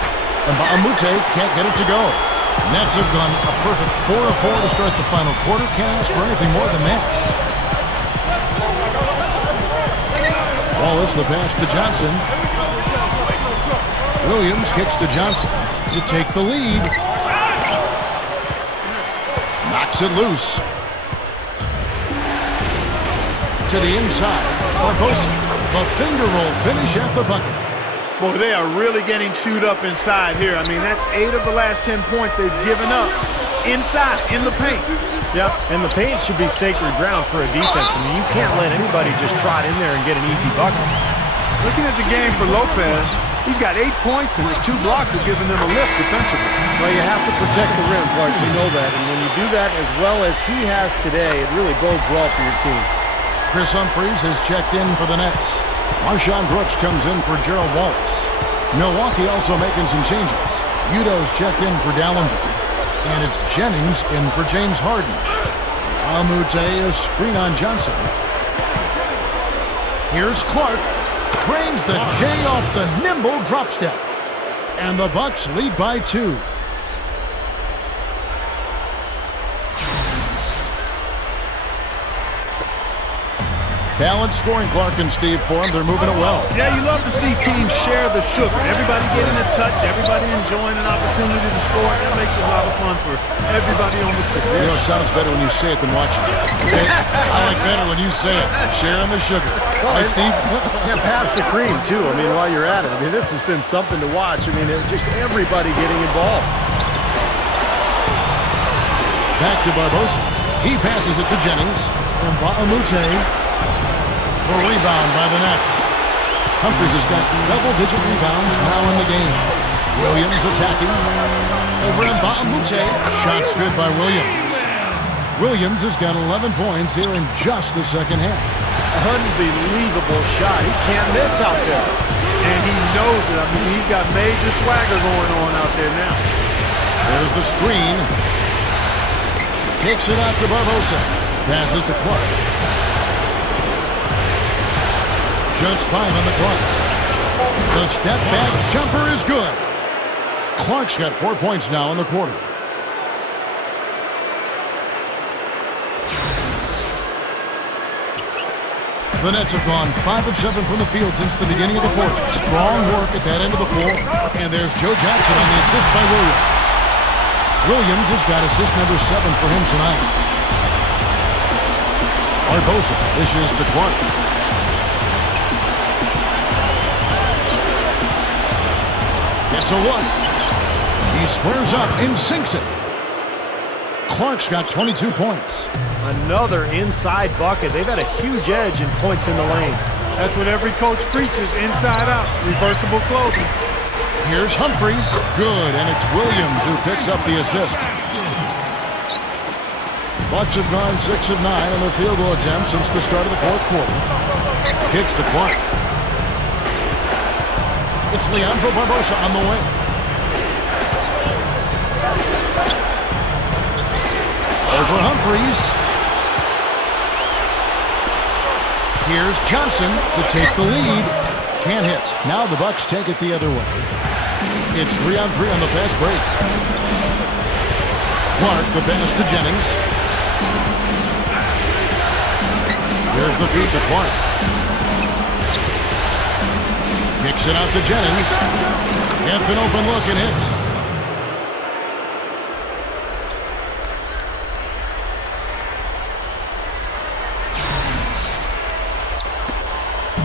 Nba2K13 can't get it to go. Nets have gone a perfect 4 of 4 to start the final quarter. Can't ask for anything more than that. Wallace, the pass to Johnson. Williams kicks to Johnson to take the lead. Knocks it loose. To the inside. Barbosa. The finger roll finish at the bucket. Boy, they are really getting chewed up inside here. I mean, that's 8 of the last 10 points they've given up inside, in the paint. Yep, and the paint should be sacred ground for a defense. I mean, you can't let anybody just trot in there and get an easy bucket. Looking at the game for Lopez, he's got 8 points, and his 2 blocks have given them a lift defensively. Well, you have to protect the rim, Clark. You know that. And when you do that as well as he has today, it really bodes well for your team. Chris Humphries has checked in for the Nets. Marshawn Brooks comes in for Gerald Wallace. Milwaukee also making some changes. Udo's checked in for Dallenberg. And it's Jennings in for James Harden. Amute, a screen on Johnson. Here's Clark. Trains the J off the nimble drop step. And the Bucks lead by 2. Balanced scoring, Clark and Steve, for them. They're moving it well. Yeah, you love to see teams share the sugar. Everybody getting a touch, everybody enjoying an opportunity to score. That makes it a lot of fun for everybody on the court. You know, it sounds better when you say it than watching it. Okay? I like better when you say it. Sharing the sugar. Right, Steve? Yeah, pass the cream, too. I mean, while you're at it. I mean, this has been something to watch. I mean, just everybody getting involved. Back to Barbosa. He passes it to Jennings. Nba2K13. The rebound by the Nets. Humphries has got double-digit rebounds now in the game. Williams attacking. Over Nba2K. Shots good by Williams. Williams has got 11 points here in just the second half. Unbelievable shot. He can't miss out there. And he knows it. I mean, he's got major swagger going on out there now. There's the screen. Kicks it out to Barbosa. Passes to Clark. Just 5 on the clock. The step back jumper is good. Clark's got 4 points now in the quarter. The Nets have gone 5 of 7 from the field since the beginning of the fourth. Strong work at that end of the floor. And there's Joe Jackson on the assist by Williams. Williams has got assist number 7 for him tonight. Barbosa dishes to Clark. Gets a look. He squares up and sinks it. Clark's got 22 points. Another inside bucket. They've had a huge edge in points in the lane. That's what every coach preaches, inside out, reversible clothing. Here's Humphries. Good, and it's Williams who picks up the assist. Bucks have gone 6 of 9 on their field goal attempts since the start of the fourth quarter. Kicks to Clark. It's Leandro Barbosa on the way. Over Humphries. Here's Johnson to take the lead. Can't hit. Now the Bucks take it the other way. It's 3-on-3 on the fast break. Clark, the pass to Jennings. Here's the feed to Clark. Kicks it out to Jennings. Gets an open look and hits.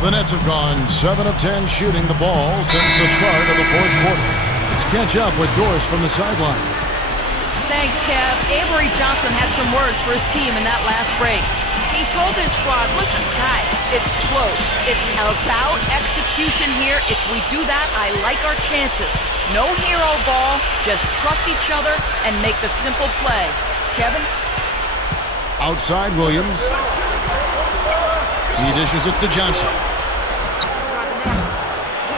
The Nets have gone 7 of 10 shooting the ball since the start of the fourth quarter. Let's catch up with Doris from the sideline. Thanks, Kev. Avery Johnson had some words for his team in that last break. He told his squad, listen, guys, it's close. It's about execution here. If we do that, I like our chances. No hero ball, just trust each other and make the simple play. Kevin? Outside Williams. He dishes it to Johnson.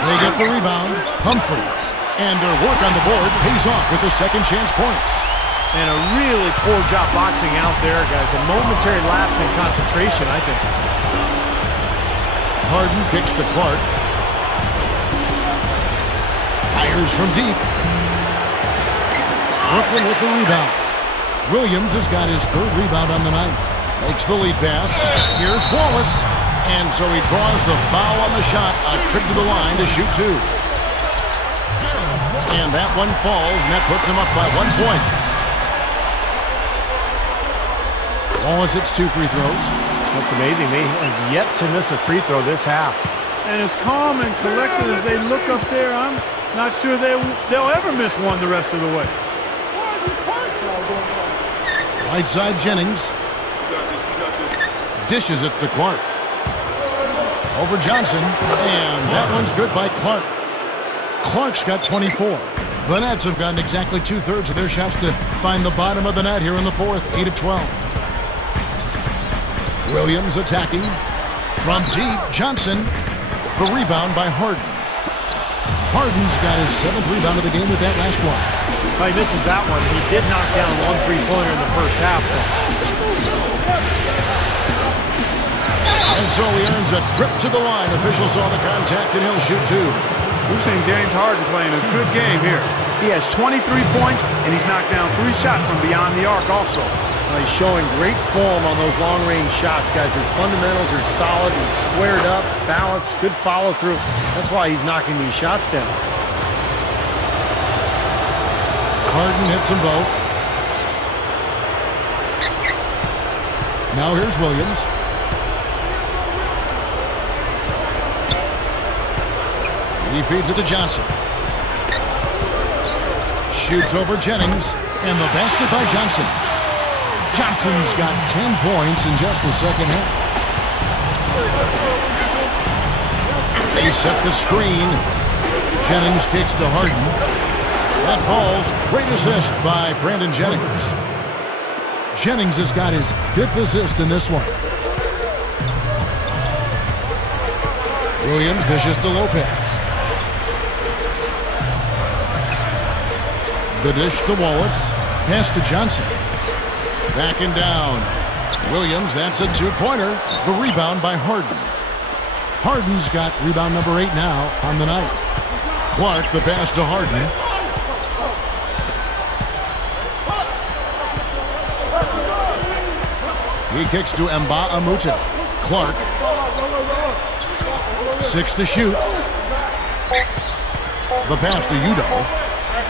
They get the rebound. Humphries. And their work on the board pays off with the second chance points. And a really poor job boxing out there, guys. A momentary lapse in concentration, I think. Harden kicks to Clark. Fires from deep. Brooklyn with the rebound. Williams has got his 3rd rebound on the night. Makes the lead pass. Here's Wallace. And so he draws the foul on the shot. A trip to the line to shoot 2. And that one falls, and that puts him up by 1 point. Wallace hits 2 free throws. That's amazing. They have yet to miss a free throw this half. And as calm and collected as they look up there, I'm not sure they'll ever miss one the rest of the way. Right side Jennings. Dishes it to Clark. Over Johnson. And that one's good by Clark. Clark's got 24. The Nets have gotten exactly 2/3 of their shots to find the bottom of the net here in the fourth. 8 of 12. Williams attacking. From deep, Johnson. The rebound by Harden. Harden's got his 7th rebound of the game with that last one. He misses that one. He did knock down 1 3-pointer in the first half. And so he earns a trip to the line. Officials saw the contact, and he'll shoot 2. We've seen James Harden playing a good game here. He has 23 points, and he's knocked down 3 shots from beyond the arc also. He's showing great form on those long-range shots, guys. His fundamentals are solid. He's squared up, balanced, good follow-through. That's why he's knocking these shots down. Harden hits them both. Now here's Williams. He feeds it to Johnson. Shoots over Jennings. And the basket by Johnson. Johnson's got 10 points in just the second half. They set the screen. Jennings kicks to Harden. That falls. Great assist by Brandon Jennings. Jennings has got his 5th assist in this one. Williams dishes to Lopez. The dish to Wallace. Pass to Johnson. Backing down. Williams, that's a 2-pointer. The rebound by Harden. Harden's got rebound number 8 now on the night. Clark, the pass to Harden. He kicks to Nba2K13. Clark. 6 to shoot. The pass to Udo.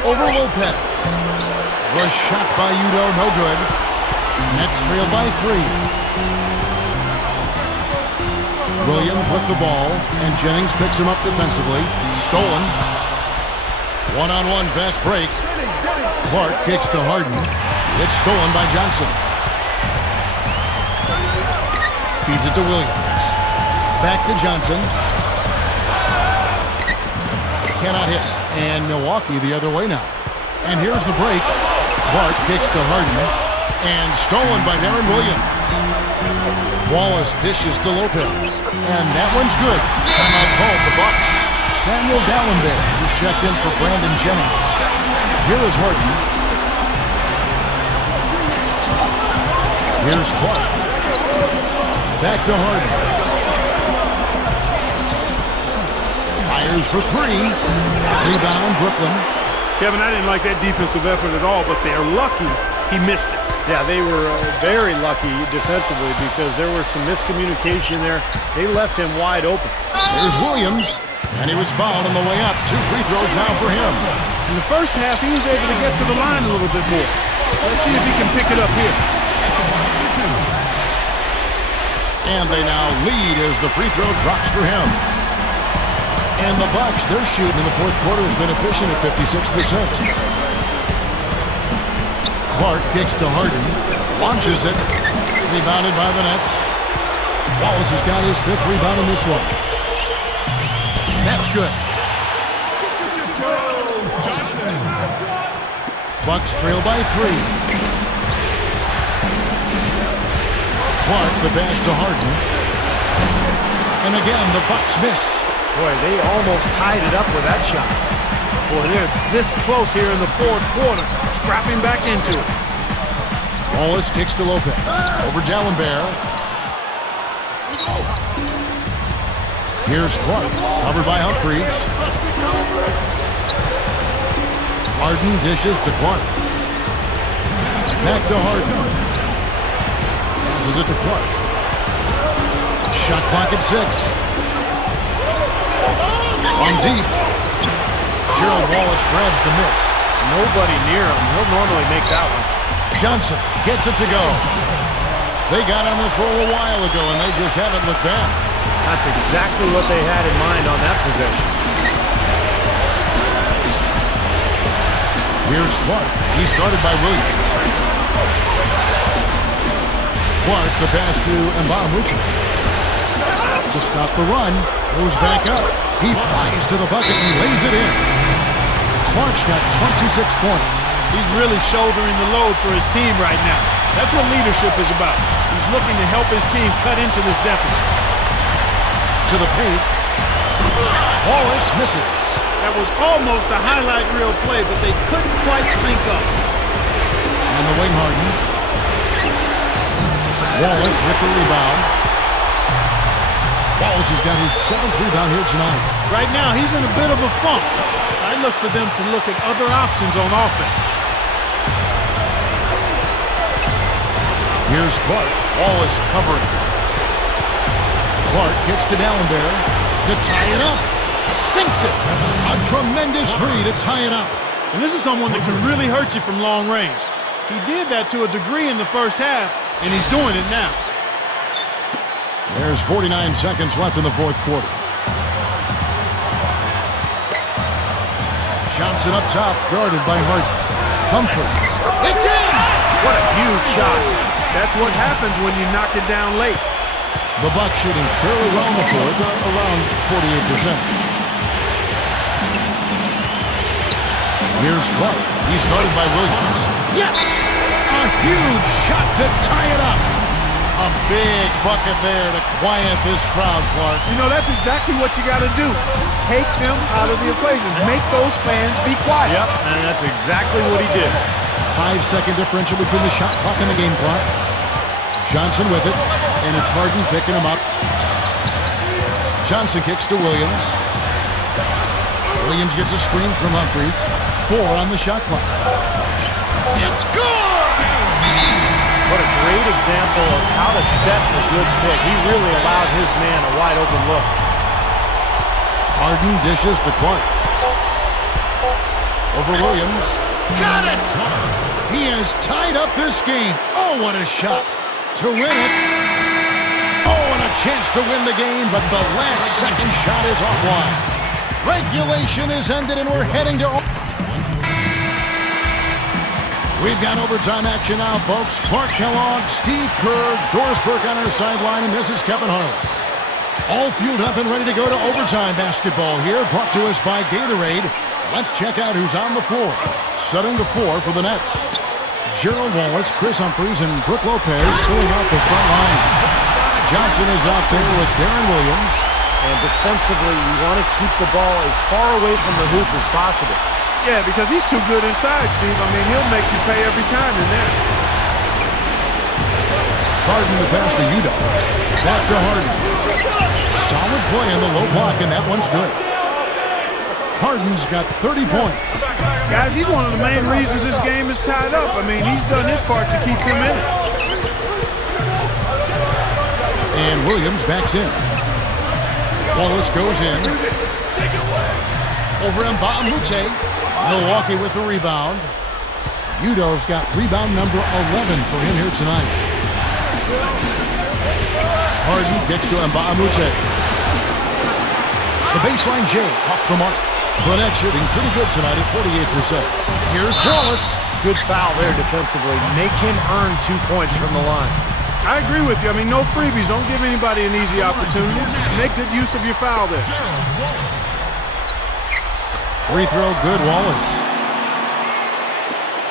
Over Lopez. The shot by Udo, no good. Nets trail by 3. Williams with the ball, and Jennings picks him up defensively. Stolen. One-on-one fast break. Clark kicks to Harden. It's stolen by Johnson. Feeds it to Williams. Back to Johnson. Cannot hit. And Milwaukee the other way now. And here's the break. Clark kicks to Harden. And stolen by Darren Williams. Wallace dishes to Lopez. And that one's good. Timeout called the Bucks. Samuel Dallenberg is checked in for Brandon Jennings. Here is Harden. Here's Clark. Back to Harden. Fires for 3. Rebound, Brooklyn. Kevin, I didn't like that defensive effort at all, but they're lucky he missed it. Yeah, they were very lucky defensively because there was some miscommunication there. They left him wide open. There's Williams, and he was fouled on the way up. 2 free throws now for him. In the first half, he was able to get to the line a little bit more. Let's see if he can pick it up here. And they now lead as the free throw drops for him. And the Bucks, their shooting in the fourth quarter has been efficient at 56%. Clark kicks to Harden. Launches it. Rebounded by the Nets. Wallace has got his 5th rebound in this one. That's good. Johnson. Bucks trail by 3. Clark, the pass to Harden. And again, the Bucks miss. Boy, they almost tied it up with that shot. Boy, they're this close here in the fourth quarter. Scrapping back into it. Wallace kicks to Lopez. Over Dallenberg. Here's Clark. Covered by Humphries. Harden dishes to Clark. Back to Harden. Passes it to Clark. Shot clock at 6. On deep. Gerald Wallace grabs the miss. Nobody near him. He'll normally make that one. Johnson gets it to go. They got on this roll a while ago, and they just haven't looked back. That's exactly what they had in mind on that possession. Here's Clark. He started by Williams. Clark, the pass to Nba2K13. To stop the run, goes back up. He flies to the bucket and lays it in. Clark's got 26 points. He's really shouldering the load for his team right now. That's what leadership is about. He's looking to help his team cut into this deficit. To the paint. Wallace misses. That was almost a highlight reel play, but they couldn't quite sync up. On the wing, Harden. Wallace with the rebound. Wallace has got his 7th rebound here tonight. Right now, he's in a bit of a funk. I look for them to look at other options on offense. Here's Clark. Wallace covering. Clark kicks to Dallenberg to tie it up. Sinks it. A tremendous three to tie it up. And this is someone that can really hurt you from long range. He did that to a degree in the first half, and he's doing it now. There's 49 seconds left in the fourth quarter. Johnson up top, guarded by Harden. Humphries. It's in! What a huge shot. That's what happens when you knock it down late. The Bucks shooting fairly well in the fourth, around 48%. Here's Clark. He's guarded by Williams. Yes! A huge shot to tie it up. A big bucket there to quiet this crowd, Clark. You know, that's exactly what you got to do. Take them out of the equation. Make those fans be quiet. Yep, and that's exactly what he did. 5-second differential between the shot clock and the game clock. Johnson with it, and it's Harden picking him up. Johnson kicks to Williams. Williams gets a screen from Humphries. 4 on the shot clock. It's good! What a great example of how to set a good pick. He really allowed his man a wide open look. Harden dishes to Clark. Over Williams. Got it! He has tied up this game. Oh, what a shot to win it. Oh, and a chance to win the game, but the last second shot is offline. Regulation is ended, and we're heading to... We've got overtime action now, folks. Clark Kellogg, Steve Kerr, Doris Burke on our sideline, and this is Kevin Harlan. All fueled up and ready to go to overtime basketball here, brought to us by Gatorade. Let's check out who's on the floor. Setting the floor for the Nets. Gerald Wallace, Chris Humphries, and Brooke Lopez filling out the front line. Johnson is out there with Darren Williams. And defensively, you want to keep the ball as far away from the hoop as possible. Yeah, because he's too good inside, Steve. I mean, he'll make you pay every time in there. Harden the pass to Udo. Back to Harden. Solid play on the low block, and that one's good. Harden's got 30 points. Guys, he's one of the main reasons this game is tied up. I mean, he's done his part to keep them in it. And Williams backs in. Wallace goes in. Over Nba2K13. Milwaukee with the rebound. Udo's got rebound number 11 for him here tonight. Harden kicks to Nba2K13. The baseline J off the mark. Burnett shooting pretty good tonight at 48%. Here's Wallace. Good foul there defensively. Make him earn 2 points from the line. I agree with you. I mean, no freebies. Don't give anybody an easy opportunity. Make good use of your foul there. Free throw, good, Wallace.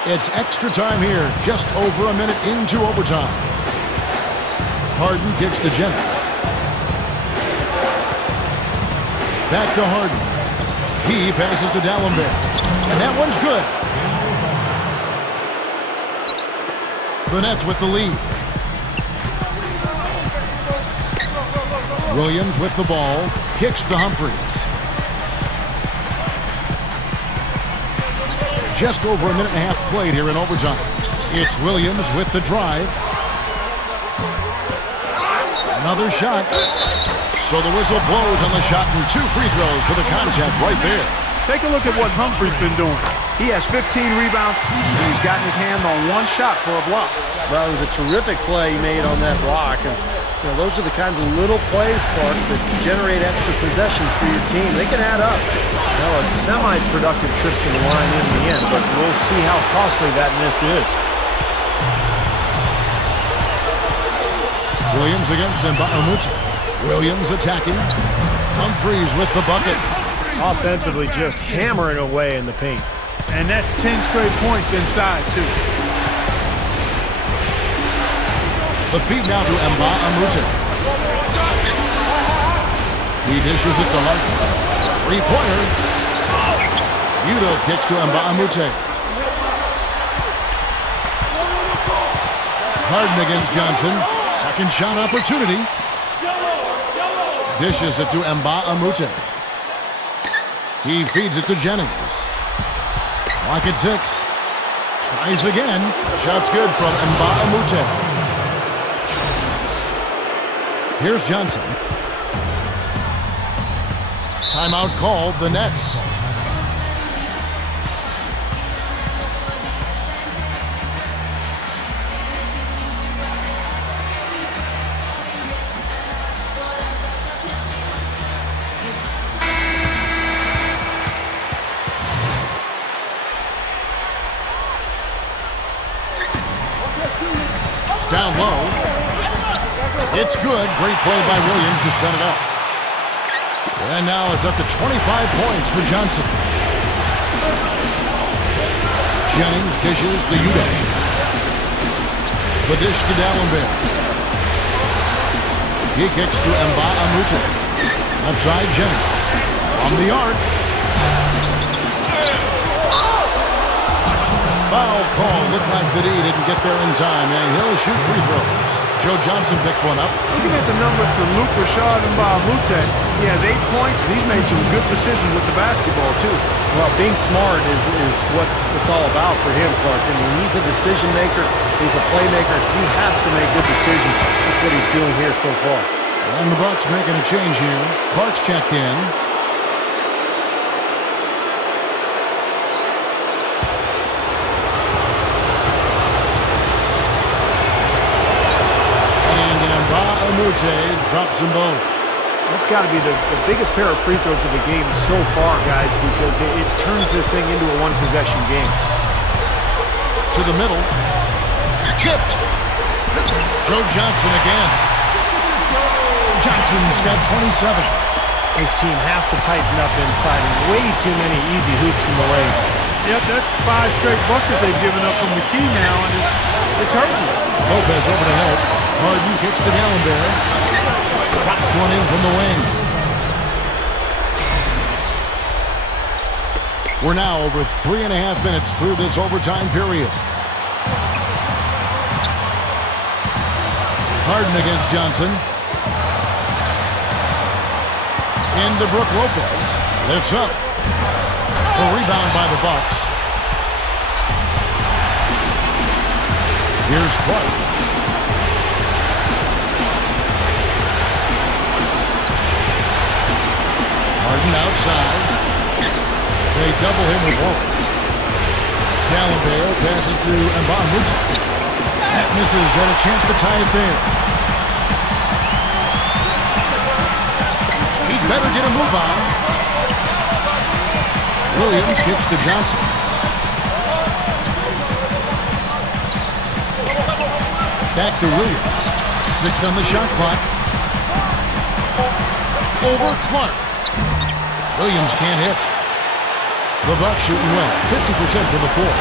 It's extra time here, just over a minute into overtime. Harden kicks to Jennings. Back to Harden. He passes to D'Alembert. And that one's good. The Nets with the lead. Williams with the ball. Kicks to Humphries. Just over a minute and a half played here in overtime. It's Williams with the drive. Another shot. So the whistle blows on the shot and 2 free throws for the contact right there. Take a look at what Humphries been doing. He has 15 rebounds, and he's gotten his hand on 1 shot for a block. Well, it was a terrific play he made on that block. And you know, those are the kinds of little plays, Clark, that generate extra possessions for your team. They can add up. Well, a semi-productive trip to the line in the end, but we'll see how costly that miss is. Williams against Nba2K13. Williams attacking. Humphries with the bucket. Offensively, just hammering away in the paint. And that's 10 straight points inside, too. The feed now to Nba2K13. He dishes it to Harden. 3-pointer. Udo kicks to Nba2K13. Harden against Johnson. Second shot opportunity. Dishes it to Nba2K13. He feeds it to Jennings. Clock at 6. Tries again. Shot's good from Nba2K13. Here's Johnson. Timeout called, the Nets. Down low. It's good. Great play by Williams to set it up. And now it's up to 25 points for Johnson. Jennings dishes to Uday. The dish to D'Alembert. He kicks to Nba2K13. Outside Jennings. On the arc. Foul call. Looked like that he didn't get there in time, and he'll shoot free throws. Joe Johnson picks one up. Looking at the numbers for Luke Rashad and Nba2K13, he has 8 points, and he's made some good decisions with the basketball, too. Well, being smart is what it's all about for him, Clark. I mean, he's a decision maker. He's a playmaker. He has to make good decisions. That's what he's doing here so far. And the Bucks making a change here. Clark's checked in. Nba2K13 drops them both. That's got to be the biggest pair of free throws of the game so far, guys, because it turns this thing into a one-possession game. To the middle. Tipped. Joe Johnson again. Johnson's got 27. This team has to tighten up inside, and way too many easy hoops in the lane. Yep, that's 5 straight buckets they've given up from the key now, and it's hurting. Lopez over to help. Harden kicks to D'Alembert. Drops one in from the wing. We're now over 3.5 minutes through this overtime period. Harden against Johnson. Into Brook Lopez. Lifts up. A rebound by the Bucks. Here's Clark. Harden outside. They double him with Wallace. D'Alembert passes to Nba2K13. That misses, and a chance to tie it there. He'd better get a move on. Williams kicks to Johnson. Back to Williams. 6 on the shot clock. Over Clark. Williams can't hit. The Bucks shooting well. 50% from the floor.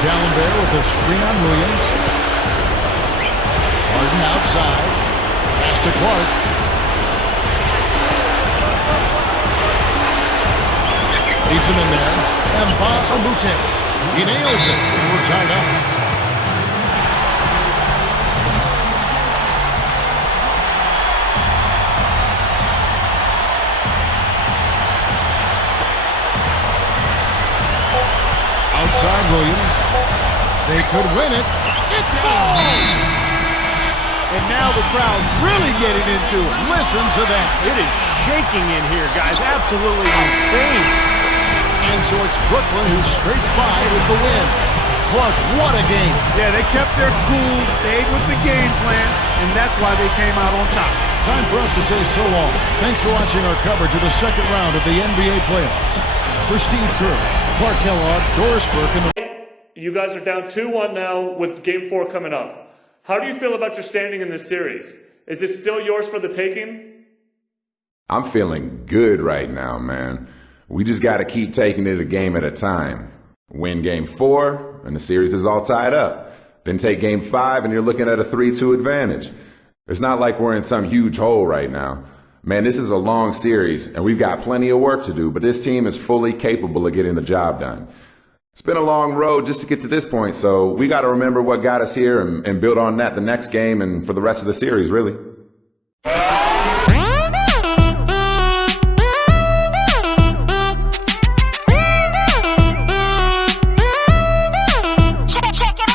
D'Alembert with a screen on Williams. Harden outside. Pass to Clark. Leads him in there. Nba2K13. He nails it. And we're tied up. Outside Williams. They could win it. It falls! And now the crowd's really getting into it. Listen to that. It is shaking in here, guys. Absolutely insane. And so it's Brooklyn who scrapes by with the win. Clark, what a game. Yeah, they kept their cool, stayed with the game plan, and that's why they came out on top. Time for us to say so long. Thanks for watching our coverage of the second round of the NBA playoffs. For Steve Kerr, Clark Kellogg, Doris Burke, and the... You guys are down 2-1 now with Game 4 coming up. How do you feel about your standing in this series? Is it still yours for the taking? I'm feeling good right now, man. We just got to keep taking it a game at a time. Win Game 4, and the series is all tied up. Then take Game 5, and you're looking at a 3-2 advantage. It's not like we're in some huge hole right now. Man, this is a long series, and we've got plenty of work to do, but this team is fully capable of getting the job done. It's been a long road just to get to this point, so we got to remember what got us here and build on that the next game and for the rest of the series, really.